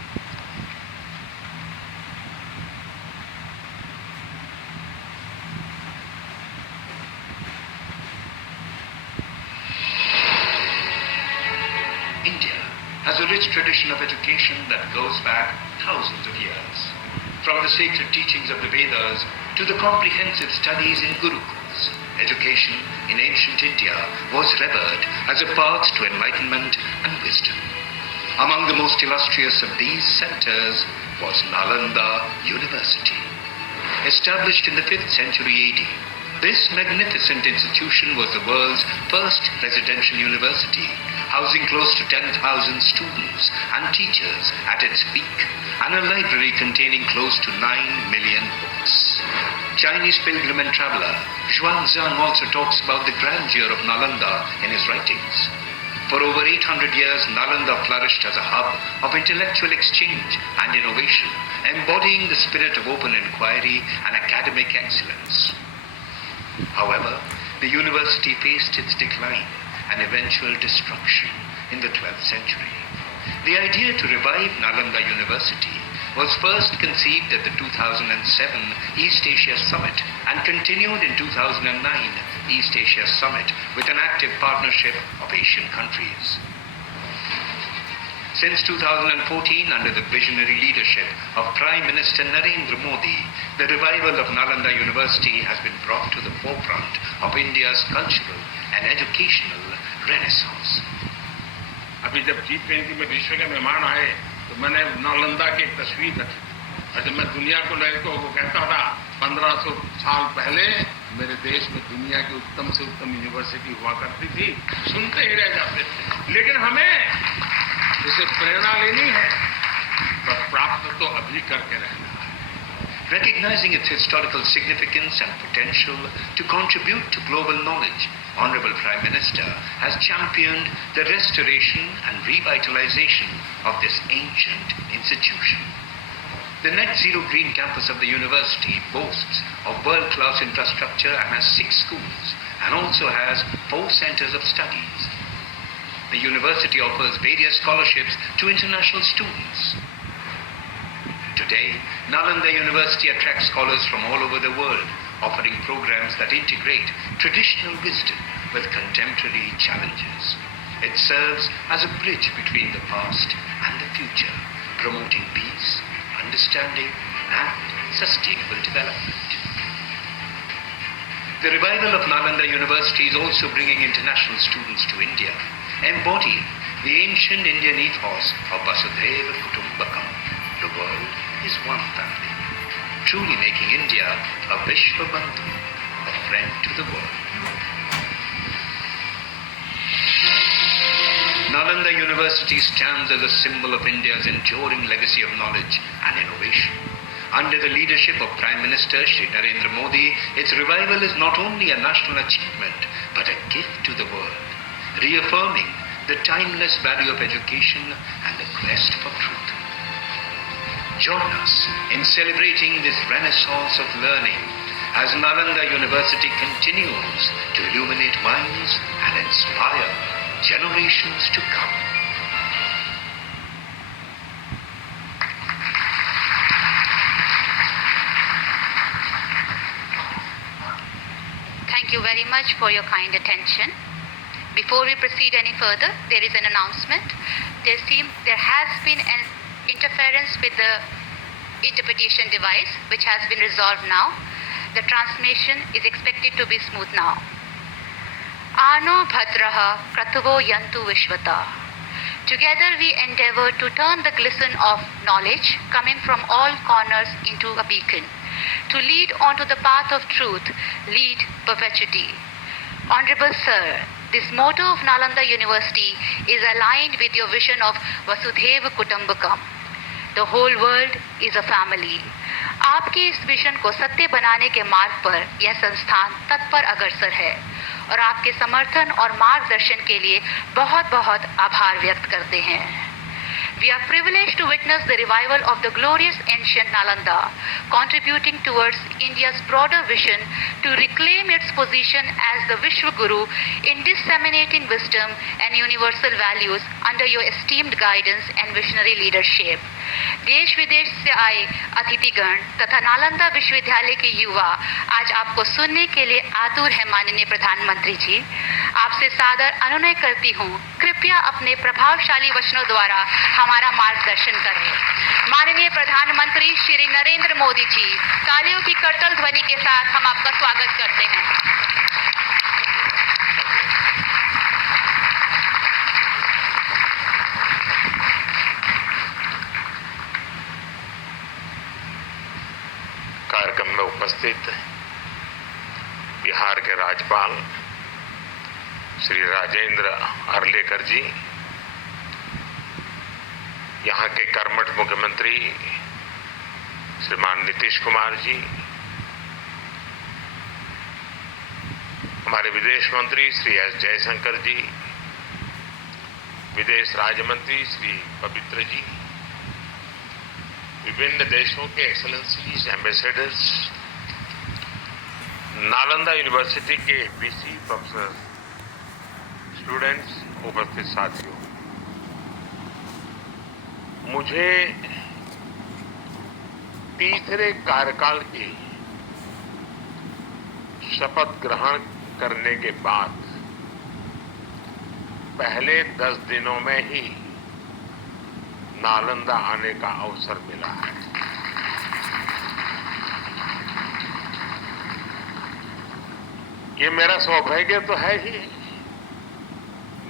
India has a rich tradition of education that goes back thousands of years. From the sacred teachings of the Vedas to the comprehensive studies in Gurukuls, education in ancient India was revered as a path to enlightenment and wisdom. Among the most illustrious of these centers was Nalanda University. Established in the 5th century AD, this magnificent institution was the world's first residential university, housing close to 10,000 students and teachers at its peak, and a library containing close to 9 million books. Chinese pilgrim and traveler Xuanzang also talks about the grandeur of Nalanda in his writings. For over 800 years, Nalanda flourished as a hub of intellectual exchange and innovation, embodying the spirit of open inquiry and academic excellence. However, the university faced its decline and eventual destruction in the 12th century. The idea to revive Nalanda University was first conceived at the 2007 East Asia Summit and continued in 2009 East Asia Summit with an active partnership of Asian countries. Since 2014, under the visionary leadership of Prime Minister Narendra Modi, the revival of Nalanda University has been brought to the forefront of India's cultural and educational renaissance. अभी जब G20 में विश्व के मेहमान आए तो मैंने नालंदा की एक तस्वीर रखी और जब मैं दुनिया को लड़कों को कहता था 1500 साल पहले मेरे देश में दुनिया की उत्तम से उत्तम यूनिवर्सिटी हुआ करती थी, सुनते ही रह जाते थे। लेकिन हमें इसे प्रेरणा लेनी है पर प्राप्त तो अभी करके रहना है। Recognizing its historical significance and potential to contribute to global knowledge, Honorable Prime Minister has championed the restoration and revitalization of this ancient institution. The Net Zero Green campus of the university boasts of world-class infrastructure and has 6 schools and also has 4 centers of studies. The university offers various scholarships to international students. Today, Nalanda University attracts scholars from all over the world, offering programs that integrate traditional wisdom with contemporary challenges. It serves as a bridge between the past and the future, promoting peace, understanding, and sustainable development. The revival of Nalanda University is also bringing international students to India, embodying the ancient Indian ethos of Vasudhaiva Kutumbakam. The world is one family, truly making India a Vishwabandhu, a friend to the world. Nalanda University stands as a symbol of India's enduring legacy of knowledge and innovation. Under the leadership of Prime Minister Shri Narendra Modi, its revival is not only a national achievement, but a gift to the world, reaffirming the timeless value of education and the quest for truth. Join us in celebrating this renaissance of learning as Nalanda University continues to illuminate minds and inspire generations to come. Thank you very much for your kind attention. Before we proceed any further, there is an announcement. There has been an interference with the interpretation device, which has been resolved now. The transmission is expected to be smooth now. Ano bhadraha kratuvo yantu vishvata. Together we endeavor to turn the glisten of knowledge coming from all corners into a beacon, to lead onto the path of truth, lead perpetuity. Honorable Sir, this motto of Nalanda University is aligned with your vision of Vasudhaiva Kutumbakam. The whole world is a family. आपके इस विजन को सत्य बनाने के मार्ग पर यह संस्थान तत्पर अग्रसर है और आपके समर्थन और मार्गदर्शन के लिए बहुत बहुत आभार व्यक्त करते हैं. We are privileged to witness the revival of the glorious ancient Nalanda, contributing towards India's broader vision to reclaim its position as the Vishwa Guru in disseminating wisdom and universal values under your esteemed guidance and visionary leadership. देश विदेश से आए अतिथिगण तथा नालंदा विश्वविद्यालय के युवा आज आपको सुनने के लिए आतुर है। माननीय प्रधानमंत्री जी, आपसे सादर अनुनय करती हूँ, कृपया अपने प्रभावशाली वचनों द्वारा हमारा मार्गदर्शन करें। माननीय प्रधानमंत्री श्री नरेंद्र मोदी जी, तालियों की करतल ध्वनि के साथ हम आपका स्वागत करते हैं। कार्यक्रम में उपस्थित बिहार के राज्यपाल श्री राजेंद्र अर्लेकर जी, यहाँ के कर्मठ मुख्यमंत्री श्रीमान नीतीश कुमार जी, हमारे विदेश मंत्री श्री एस जयशंकर जी, विदेश राज्य मंत्री श्री पवित्र जी, विभिन्न देशों के एक्सेलेंसीज, एम्बेसडर्स, नालंदा यूनिवर्सिटी के वीसी प्रोफेसर, स्टूडेंट्स, उपस्थित साथियों, मुझे तीसरे कार्यकाल की शपथ ग्रहण करने के बाद पहले 10 दिनों में ही नालंदा आने का अवसर मिला है। ये मेरा सौभाग्य तो है ही,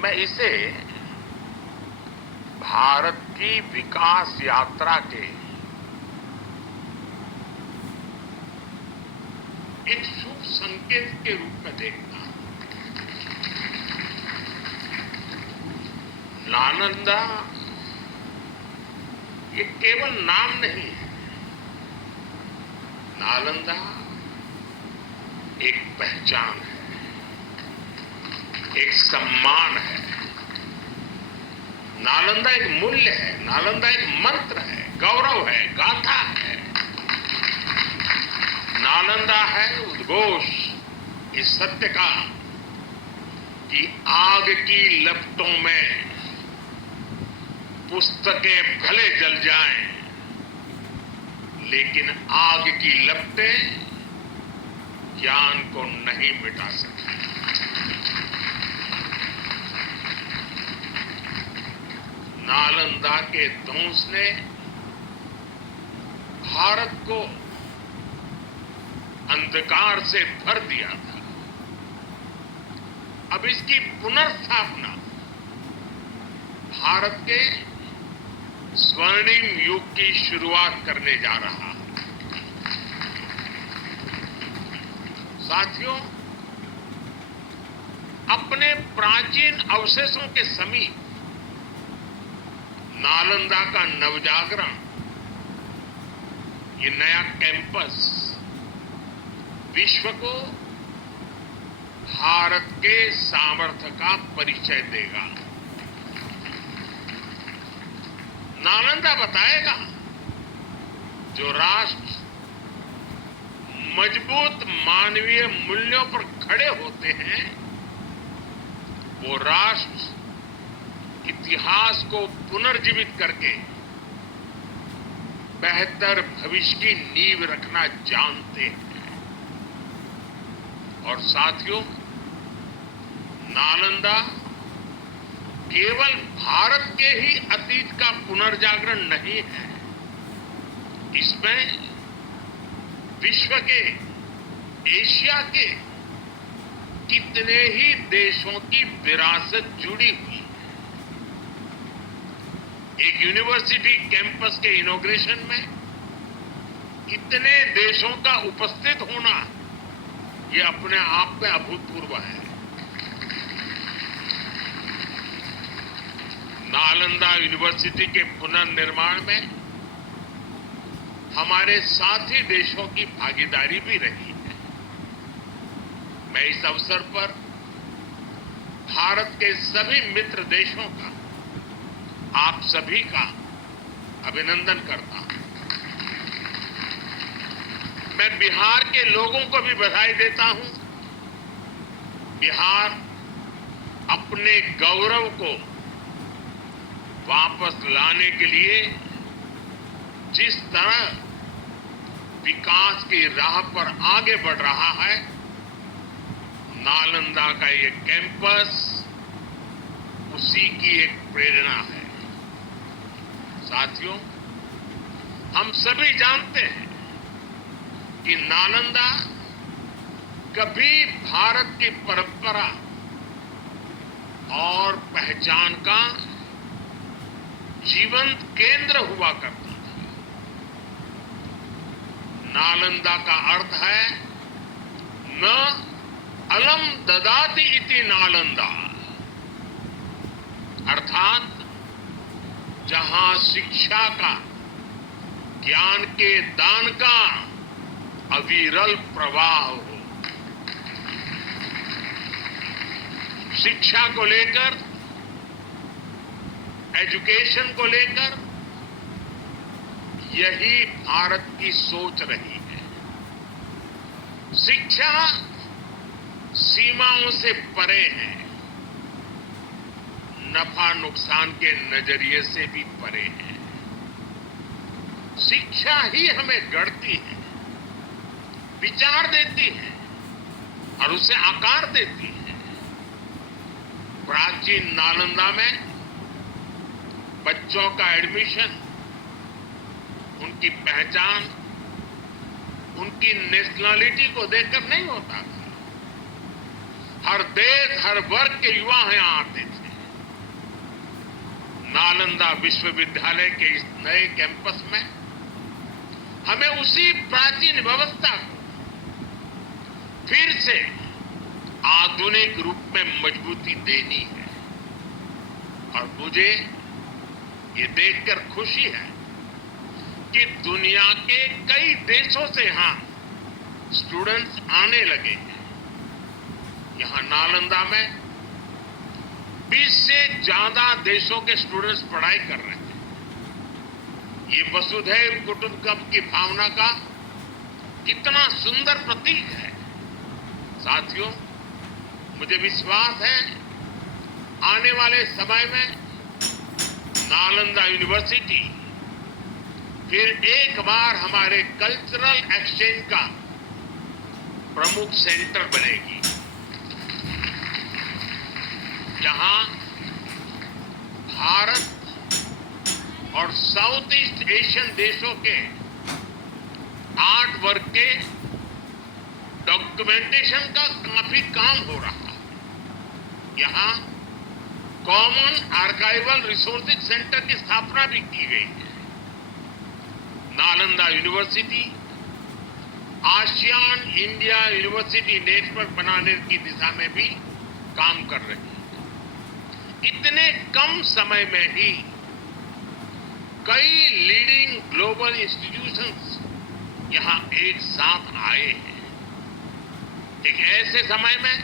मैं इसे भारत की विकास यात्रा के एक शुभ संकेत के रूप में देखता हूं। नालंदा ये केवल नाम नहीं है, नालंदा एक पहचान है, एक सम्मान है, नालंदा एक मूल्य है, नालंदा एक मंत्र है, गौरव है, गाथा है, नालंदा है उद्घोष इस सत्य का कि आग की लपटों में पुस्तकें भले जल जाएं, लेकिन आग की लपटें ज्ञान को नहीं मिटा सकती। नालंदा के ध्वंस ने भारत को अंधकार से भर दिया था। अब इसकी पुनर्स्थापना भारत के स्वर्णिम युग की शुरुआत करने जा रहा है। साथियों, अपने प्राचीन अवशेषों के समीप नालंदा का नवजागरण, ये नया कैंपस विश्व को भारत के सामर्थ्य का परिचय देगा। नालंदा बताएगा जो राष्ट्र मजबूत मानवीय मूल्यों पर खड़े होते हैं, वो राष्ट्र इतिहास को पुनर्जीवित करके बेहतर भविष्य की नींव रखना जानते हैं। और साथियों, नालंदा केवल भारत के ही अतीत का पुनर्जागरण नहीं है, इसमें विश्व के, एशिया के कितने ही देशों की विरासत जुड़ी हुई है। एक यूनिवर्सिटी कैंपस के इनॉग्रेशन में इतने देशों का उपस्थित होना, ये अपने आप में अभूतपूर्व है। नालंदा यूनिवर्सिटी के पुनर्निर्माण में हमारे साथी देशों की भागीदारी भी रही है। मैं इस अवसर पर भारत के सभी मित्र देशों का आप सभी का अभिनंदन करता हूं। मैं बिहार के लोगों को भी बधाई देता हूं। बिहार अपने गौरव को वापस लाने के लिए जिस तरह विकास की राह पर आगे बढ़ रहा है, नालंदा का ये कैंपस उसी की एक प्रेरणा है। साथियों, हम सभी जानते हैं कि नालंदा कभी भारत की परंपरा और पहचान का जीवंत केंद्र हुआ करता था। नालंदा का अर्थ है न अलम ददाति इति नालंदा, अर्थात जहां शिक्षा का, ज्ञान के दान का अविरल प्रवाह हो। शिक्षा को लेकर, एजुकेशन को लेकर यही भारत की सोच रही है। शिक्षा सीमाओं से परे है, नफा नुकसान के नजरिए से भी परे है। शिक्षा ही हमें गढ़ती है, विचार देती है और उसे आकार देती है। प्राचीन नालंदा में बच्चों का एडमिशन, उनकी पहचान, उनकी नेशनलिटी को देखकर नहीं होता था। हर देश, हर वर्ग के युवा यहां आते थे। नालंदा विश्वविद्यालय के इस नए कैंपस में हमें उसी प्राचीन व्यवस्था को फिर से आधुनिक रूप में मजबूती देनी है। और मुझे ये देखकर खुशी है कि दुनिया के कई देशों से यहां स्टूडेंट्स आने लगे हैं। यहां नालंदा में 20 से ज्यादा देशों के स्टूडेंट्स पढ़ाई कर रहे हैं। ये वसुधैव कुटुंबकम की भावना का कितना सुंदर प्रतीक है। साथियों, मुझे विश्वास है आने वाले समय में नालंदा यूनिवर्सिटी फिर एक बार हमारे कल्चरल एक्सचेंज का प्रमुख सेंटर बनेगी, जहां भारत और साउथ ईस्ट एशियन देशों के आर्ट वर्क के डॉक्यूमेंटेशन का काफी काम हो रहा है। यहां कॉमन आर्काइवल रिसोर्सेज सेंटर की स्थापना भी की गई है। Nalanda university ASEAN India university network बनाने की दिशा में भी काम कर रही है। इतने कम समय में ही कई लीडिंग ग्लोबल इंस्टीट्यूशंस यहां एक साथ आए हैं। एक ऐसे समय में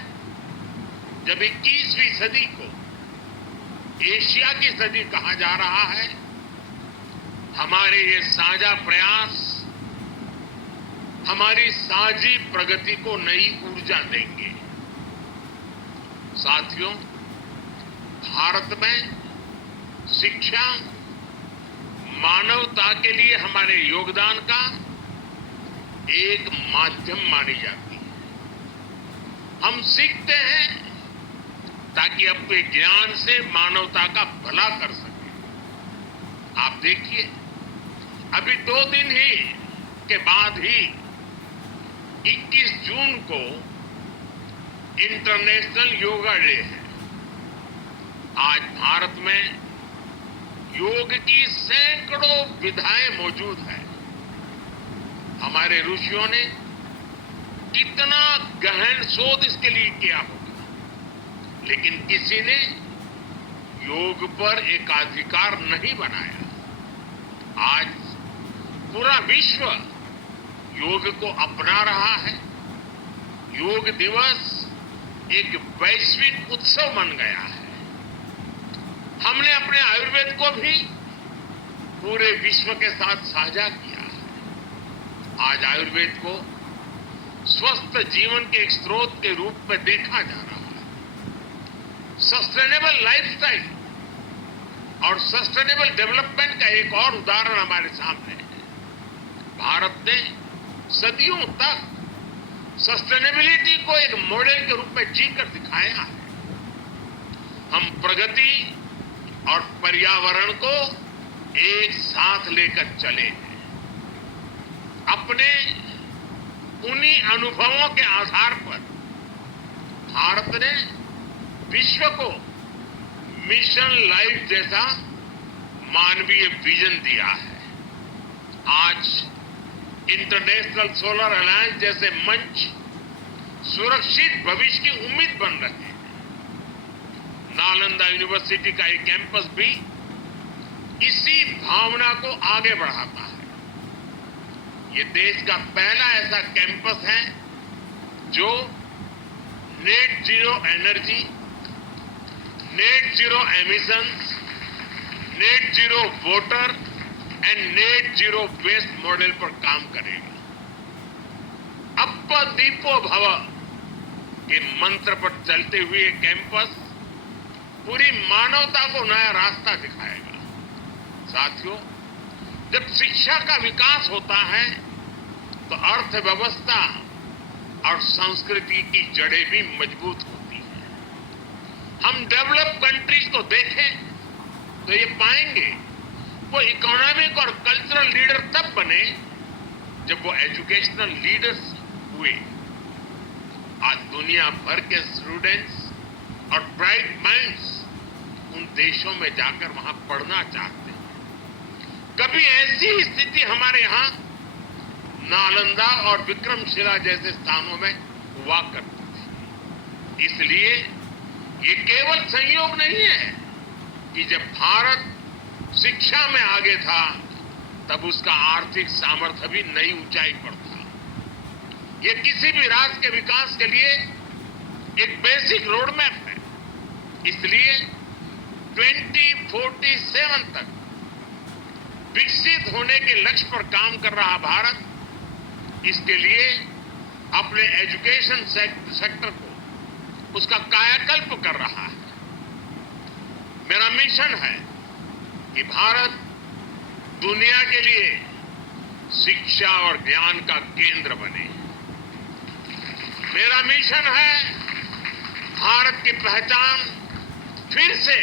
जब 21वीं सदी को एशिया की सदी कहा जा रहा है, हमारे ये साझा प्रयास हमारी साझी प्रगति को नई ऊर्जा देंगे। साथियों, भारत में शिक्षा मानवता के लिए हमारे योगदान का एक माध्यम मानी जाती है। हम सीखते हैं ताकि अपने ज्ञान से मानवता का भला कर सकें। आप देखिए, अभी 2 दिन ही के बाद ही 21 जून को इंटरनेशनल योगा डे है। आज भारत में योग की सैकड़ों विधाएं मौजूद हैं। हमारे ऋषियों ने कितना गहन शोध इसके लिए किया होगा, लेकिन किसी ने योग पर एकाधिकार नहीं बनाया। आज पूरा विश्व योग को अपना रहा है। योग दिवस एक वैश्विक उत्सव बन गया है। हमने अपने आयुर्वेद को भी पूरे विश्व के साथ साझा किया है। आज आयुर्वेद को स्वस्थ जीवन के एक स्रोत के रूप में देखा जा रहा है। सस्टेनेबल लाइफस्टाइल और सस्टेनेबल डेवलपमेंट का एक और उदाहरण हमारे सामने है। भारत ने सदियों तक सस्टेनेबिलिटी को एक मॉडल के रूप में जीकर दिखाया है। हम प्रगति और पर्यावरण को एक साथ लेकर चले हैं। अपने उन्हीं अनुभवों के आधार पर भारत ने विश्व को मिशन लाइफ जैसा मानवीय विजन दिया है। आज इंटरनेशनल सोलर अलायंस जैसे मंच सुरक्षित भविष्य की उम्मीद बन रहे हैं। नालंदा यूनिवर्सिटी का एक कैंपस भी इसी भावना को आगे बढ़ाता है। ये देश का पहला ऐसा कैंपस है जो net zero energy, net zero emissions, net zero water and net zero waste model पर काम करेगा। अप्प दीपो भव के मंत्र पर चलते हुए कैंपस पूरी मानवता को नया रास्ता दिखाएगा। साथियों, जब शिक्षा का विकास होता है तो अर्थव्यवस्था और संस्कृति की जड़ें भी मजबूत होती हैं। हम डेवलप कंट्रीज को देखें तो ये पाएंगे वो इकोनॉमिक और कल्चरल लीडर तब बने जब वो एजुकेशनल लीडर्स हुए। आज दुनिया भर के स्टूडेंट्स और ब्राइट माइंड्स उन देशों में जाकर वहां पढ़ना चाहते हैं। कभी ऐसी स्थिति हमारे यहां नालंदा और विक्रमशिला जैसे स्थानों में हुआ करती थी। इसलिए ये केवल संयोग नहीं है कि जब भारत शिक्षा में आगे था तब उसका आर्थिक सामर्थ्य भी नई ऊंचाई पर था। ये किसी भी राष्ट्र के विकास के लिए एक बेसिक रोड मैप है। इसलिए 2047 तक विकसित होने के लक्ष्य पर काम कर रहा भारत इसके लिए अपने एजुकेशन सेक्टर को उसका कायाकल्प कर रहा है। मेरा मिशन है कि भारत दुनिया के लिए शिक्षा और ज्ञान का केंद्र बने। मेरा मिशन है भारत की पहचान फिर से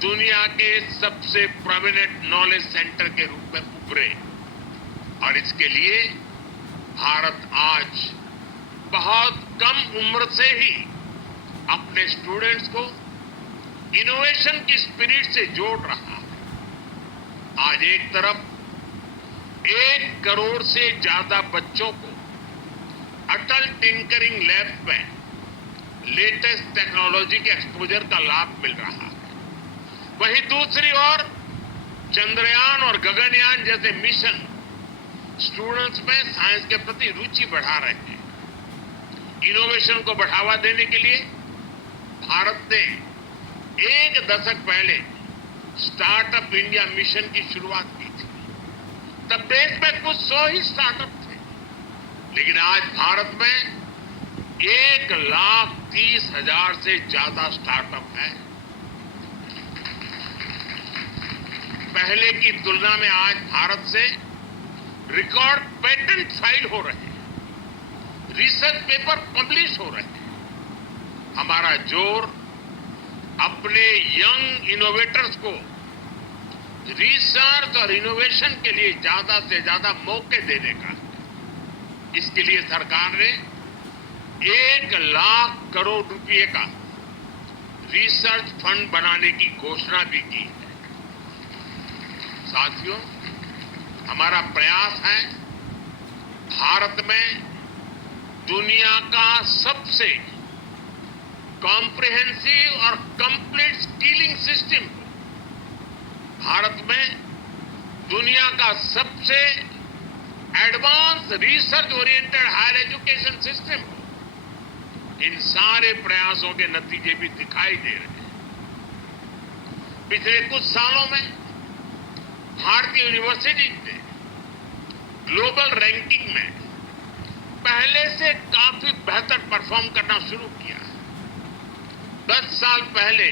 दुनिया के सबसे प्रोमिनेंट नॉलेज सेंटर के रूप में उभरे। और इसके लिए भारत आज बहुत कम उम्र से ही अपने स्टूडेंट्स को इनोवेशन की स्पिरिट से जोड़ रहा है। आज एक तरफ 1 करोड़ से ज्यादा बच्चों को अटल टिंकरिंग लैब में लेटेस्ट टेक्नोलॉजी के एक्सपोजर का लाभ मिल रहा है। वहीं दूसरी ओर चंद्रयान और गगनयान जैसे मिशन स्टूडेंट्स में साइंस के प्रति रुचि बढ़ा रहे हैं। इनोवेशन को बढ़ावा देने के लिए भारत ने 1 दशक पहले स्टार्टअप इंडिया मिशन की शुरुआत की थी। तब देश में कुछ 100 ही स्टार्टअप थे, लेकिन आज भारत में 1,30,000 से ज्यादा स्टार्टअप है। पहले की तुलना में आज भारत से रिकॉर्ड पेटेंट फाइल हो रहे हैं, रिसर्च पेपर पब्लिश हो रहे हैं। हमारा जोर अपने यंग इनोवेटर्स को रिसर्च और इनोवेशन के लिए ज्यादा से ज्यादा मौके देने का है। इसके लिए सरकार ने 1,00,000 करोड़ रुपए का रिसर्च फंड बनाने की घोषणा भी की है। साथियों, हमारा प्रयास है भारत में दुनिया का सबसे कॉम्प्रिहेंसिव और कंप्लीट स्किलिंग सिस्टम हो। भारत में दुनिया का सबसे advance research oriented higher education system हो। इन सारे प्रयासों के नतीजे भी दिखाई दे रहे हैं। पिछले कुछ सालों में भारतीय यूनिवर्सिटी ने ग्लोबल रैंकिंग में पहले से काफी बेहतर परफॉर्म करना शुरू किया। 10 साल पहले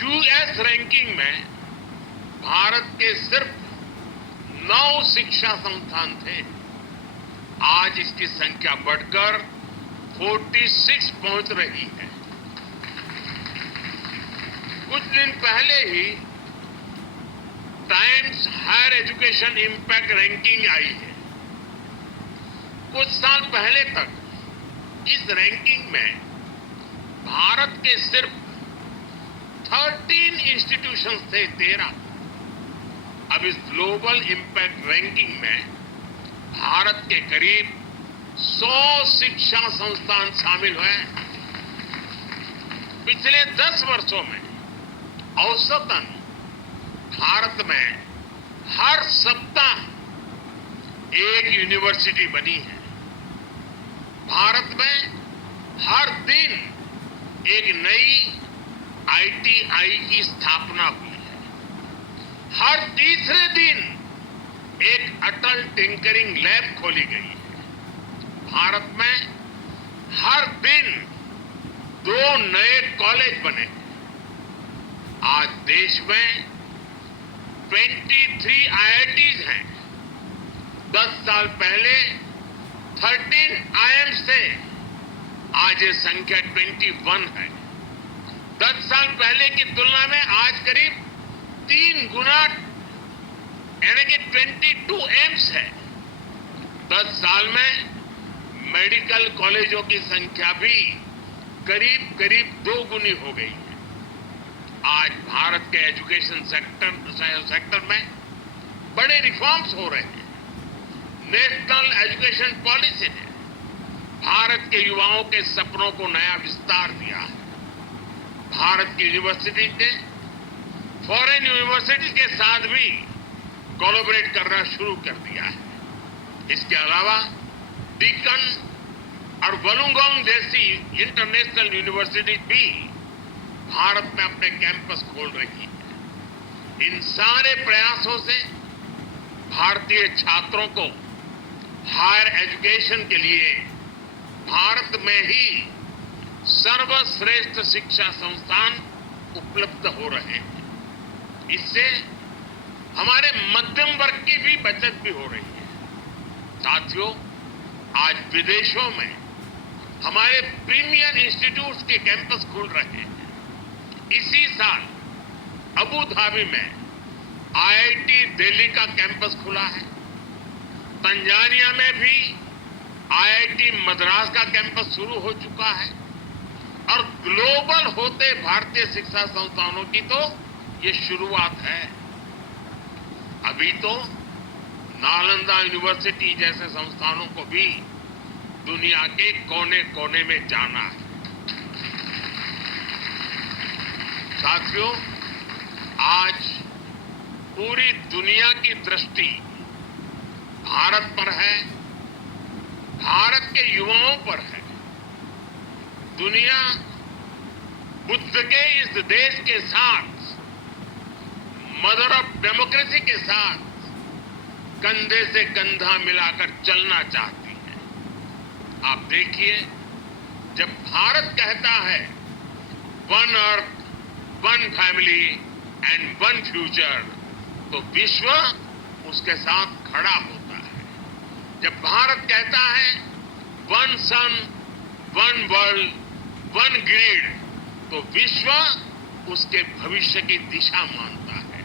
यूएस रैंकिंग में भारत के सिर्फ 9 शिक्षा संस्थान थे। आज इसकी संख्या बढ़कर 46 पहुंच रही है। कुछ दिन पहले ही Times Higher Education Impact Ranking आई है। कुछ साल पहले तक इस रैंकिंग में भारत के सिर्फ 13 इंस्टीट्यूशंस थे, 13। अब इस ग्लोबल इंपैक्ट रैंकिंग में भारत के करीब 100 शिक्षा संस्थान शामिल हैं। पिछले 10 वर्षों में औसतन भारत में हर सप्ताह एक यूनिवर्सिटी बनी है। भारत में हर दिन एक नई आईटीआई की स्थापना हुई है। हर तीसरे दिन एक अटल टिंकरिंग लैब खोली गई है। भारत में हर दिन 2 नए कॉलेज बने हैं। आज देश में 23 आईआईटीज हैं। 10 साल पहले 13 आईएम्स थे, आज ये संख्या 21 है। 10 साल पहले की तुलना में आज करीब 3 गुना यानी कि 22 एम्स है। 10 साल में मेडिकल कॉलेजों की संख्या भी करीब करीब 2 गुनी हो गई है। आज भारत के एजुकेशन सेक्टर में बड़े रिफॉर्म्स हो रहे हैं। नेशनल एजुकेशन पॉलिसी ने भारत के युवाओं के सपनों को नया विस्तार दिया है। भारत की यूनिवर्सिटी ने फॉरेन यूनिवर्सिटी के साथ भी कोलैबोरेट करना शुरू कर दिया है। इसके अलावा डीकन और वलुंगोंग जैसी इंटरनेशनल यूनिवर्सिटी भी भारत में अपने कैंपस खोल रही है। इन सारे प्रयासों से भारतीय छात्रों को हायर एजुकेशन के लिए भारत में ही सर्वश्रेष्ठ शिक्षा संस्थान उपलब्ध हो रहे हैं। इससे हमारे मध्यम वर्ग की भी बचत भी हो रही है। साथियों, आज विदेशों में हमारे प्रीमियर इंस्टीट्यूट्स के कैंपस खुल रहे हैं। इसी साल अबू धाबी में आईआईटी दिल्ली का कैंपस खुला है। तंजानिया में भी आईआईटी मद्रास का कैंपस शुरू हो चुका है। और ग्लोबल होते भारतीय शिक्षा संस्थानों की तो ये शुरुआत है। अभी तो नालंदा यूनिवर्सिटी जैसे संस्थानों को भी दुनिया के कोने कोने में जाना है। साथियों, आज पूरी दुनिया की दृष्टि भारत पर है, भारत के युवाओं पर है। दुनिया बुद्ध के इस देश के साथ, मदर ऑफ डेमोक्रेसी के साथ कंधे से कंधा मिलाकर चलना चाहती है। आप देखिए, जब भारत कहता है one earth, one family and one future, तो विश्व उसके साथ खड़ा होता है। जब भारत कहता है वन सन, वन वर्ल्ड, वन ग्रिड, तो विश्व उसके भविष्य की दिशा मानता है।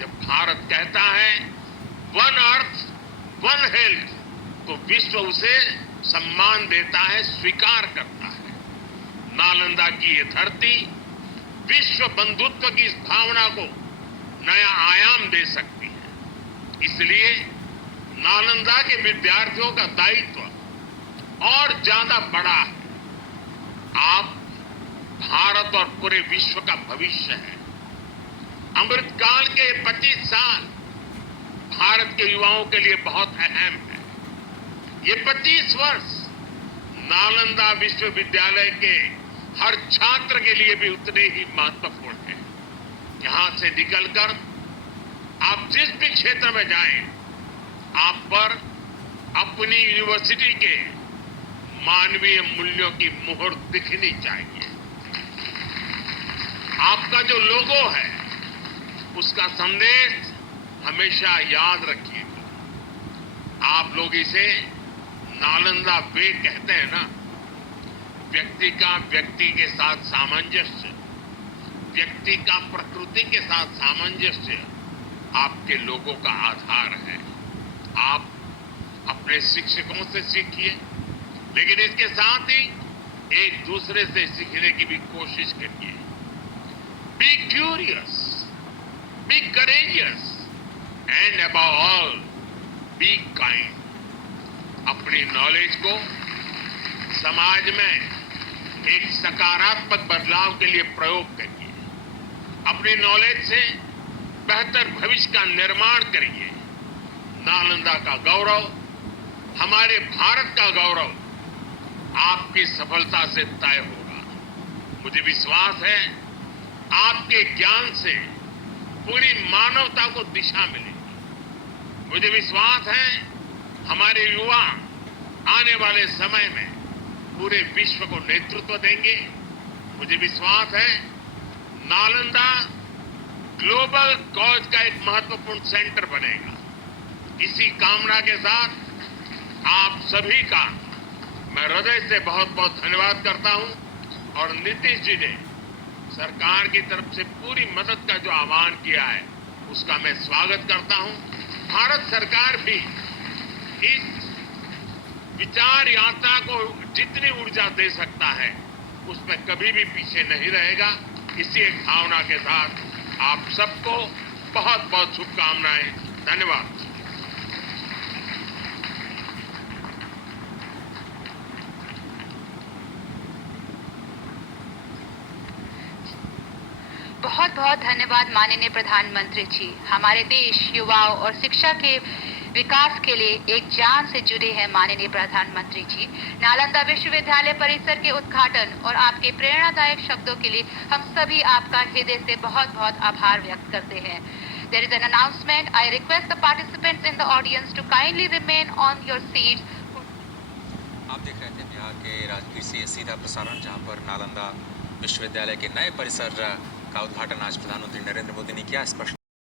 जब भारत कहता है वन अर्थ, वन हेल्थ, तो विश्व उसे सम्मान देता है, स्वीकार करता है। नालंदा की ये धरती विश्व बंधुत्व की इस भावना को नया आयाम दे सकती है। इसलिए नालंदा के विद्यार्थियों का दायित्व और ज्यादा बड़ा है। आप भारत और पूरे विश्व का भविष्य है। अमृतकाल के 25 साल भारत के युवाओं के लिए बहुत अहम है। ये 25 वर्ष नालंदा विश्वविद्यालय के हर छात्र के लिए भी उतने ही महत्वपूर्ण है। यहां से निकलकर आप जिस भी क्षेत्र में जाएं, आप पर अपनी यूनिवर्सिटी के मानवीय मूल्यों की मुहर दिखनी चाहिए। आपका जो लोगो है, उसका संदेश हमेशा याद रखिएगा। आप लोग इसे नालंदा वे कहते हैं ना, व्यक्ति का व्यक्ति के साथ सामंजस्य, व्यक्ति का प्रकृति के साथ सामंजस्य आपके लोगों का आधार है। आप अपने शिक्षकों से सीखिए, लेकिन इसके साथ ही एक दूसरे से सीखने की भी कोशिश करिए। Be curious, be courageous and above all be kind. अपनी नॉलेज को समाज में एक सकारात्मक बदलाव के लिए प्रयोग करिए। अपनी नॉलेज से बेहतर भविष्य का निर्माण करिए। नालंदा का गौरव, हमारे भारत का गौरव आपकी सफलता से तय होगा। मुझे विश्वास है आपके ज्ञान से पूरी मानवता को दिशा मिलेगी। मुझे विश्वास है हमारे युवा आने वाले समय में पूरे विश्व को नेतृत्व देंगे। मुझे विश्वास है नालंदा ग्लोबल कॉज का एक महत्वपूर्ण सेंटर बनेगा। इसी कामना के साथ आप सभी का मैं हृदय से बहुत बहुत धन्यवाद करता हूं। और नीतीश जी ने सरकार की तरफ से पूरी मदद का जो आह्वान किया है, उसका मैं स्वागत करता हूं। भारत सरकार भी इस विचार यात्रा को जितनी ऊर्जा दे सकता है, उसमें कभी भी पीछे नहीं रहेगा। इसी एक भावना के साथ आप सबको बहुत बहुत शुभकामनाएं। धन्यवाद। बहुत बहुत धन्यवाद माननीय प्रधानमंत्री जी। हमारे देश युवाओं और शिक्षा के विकास के लिए एक जान से जुड़े हैं माननीय प्रधानमंत्री जी। नालंदा विश्वविद्यालय परिसर के उद्घाटन और आपके प्रेरणादायक शब्दों के लिए हम सभी आपका हृदय से बहुत बहुत आभार व्यक्त करते हैं। There is an announcement. I request the participants in the audience to kindly remain on your seats. आप देख रहे थे बिहार के राजगीर से सीधा प्रसारण, जहां पर नालंदा विश्वविद्यालय के नए परिसर का उद्घाटन आज प्रधानमंत्री नरेंद्र मोदी ने किया। स्पष्ट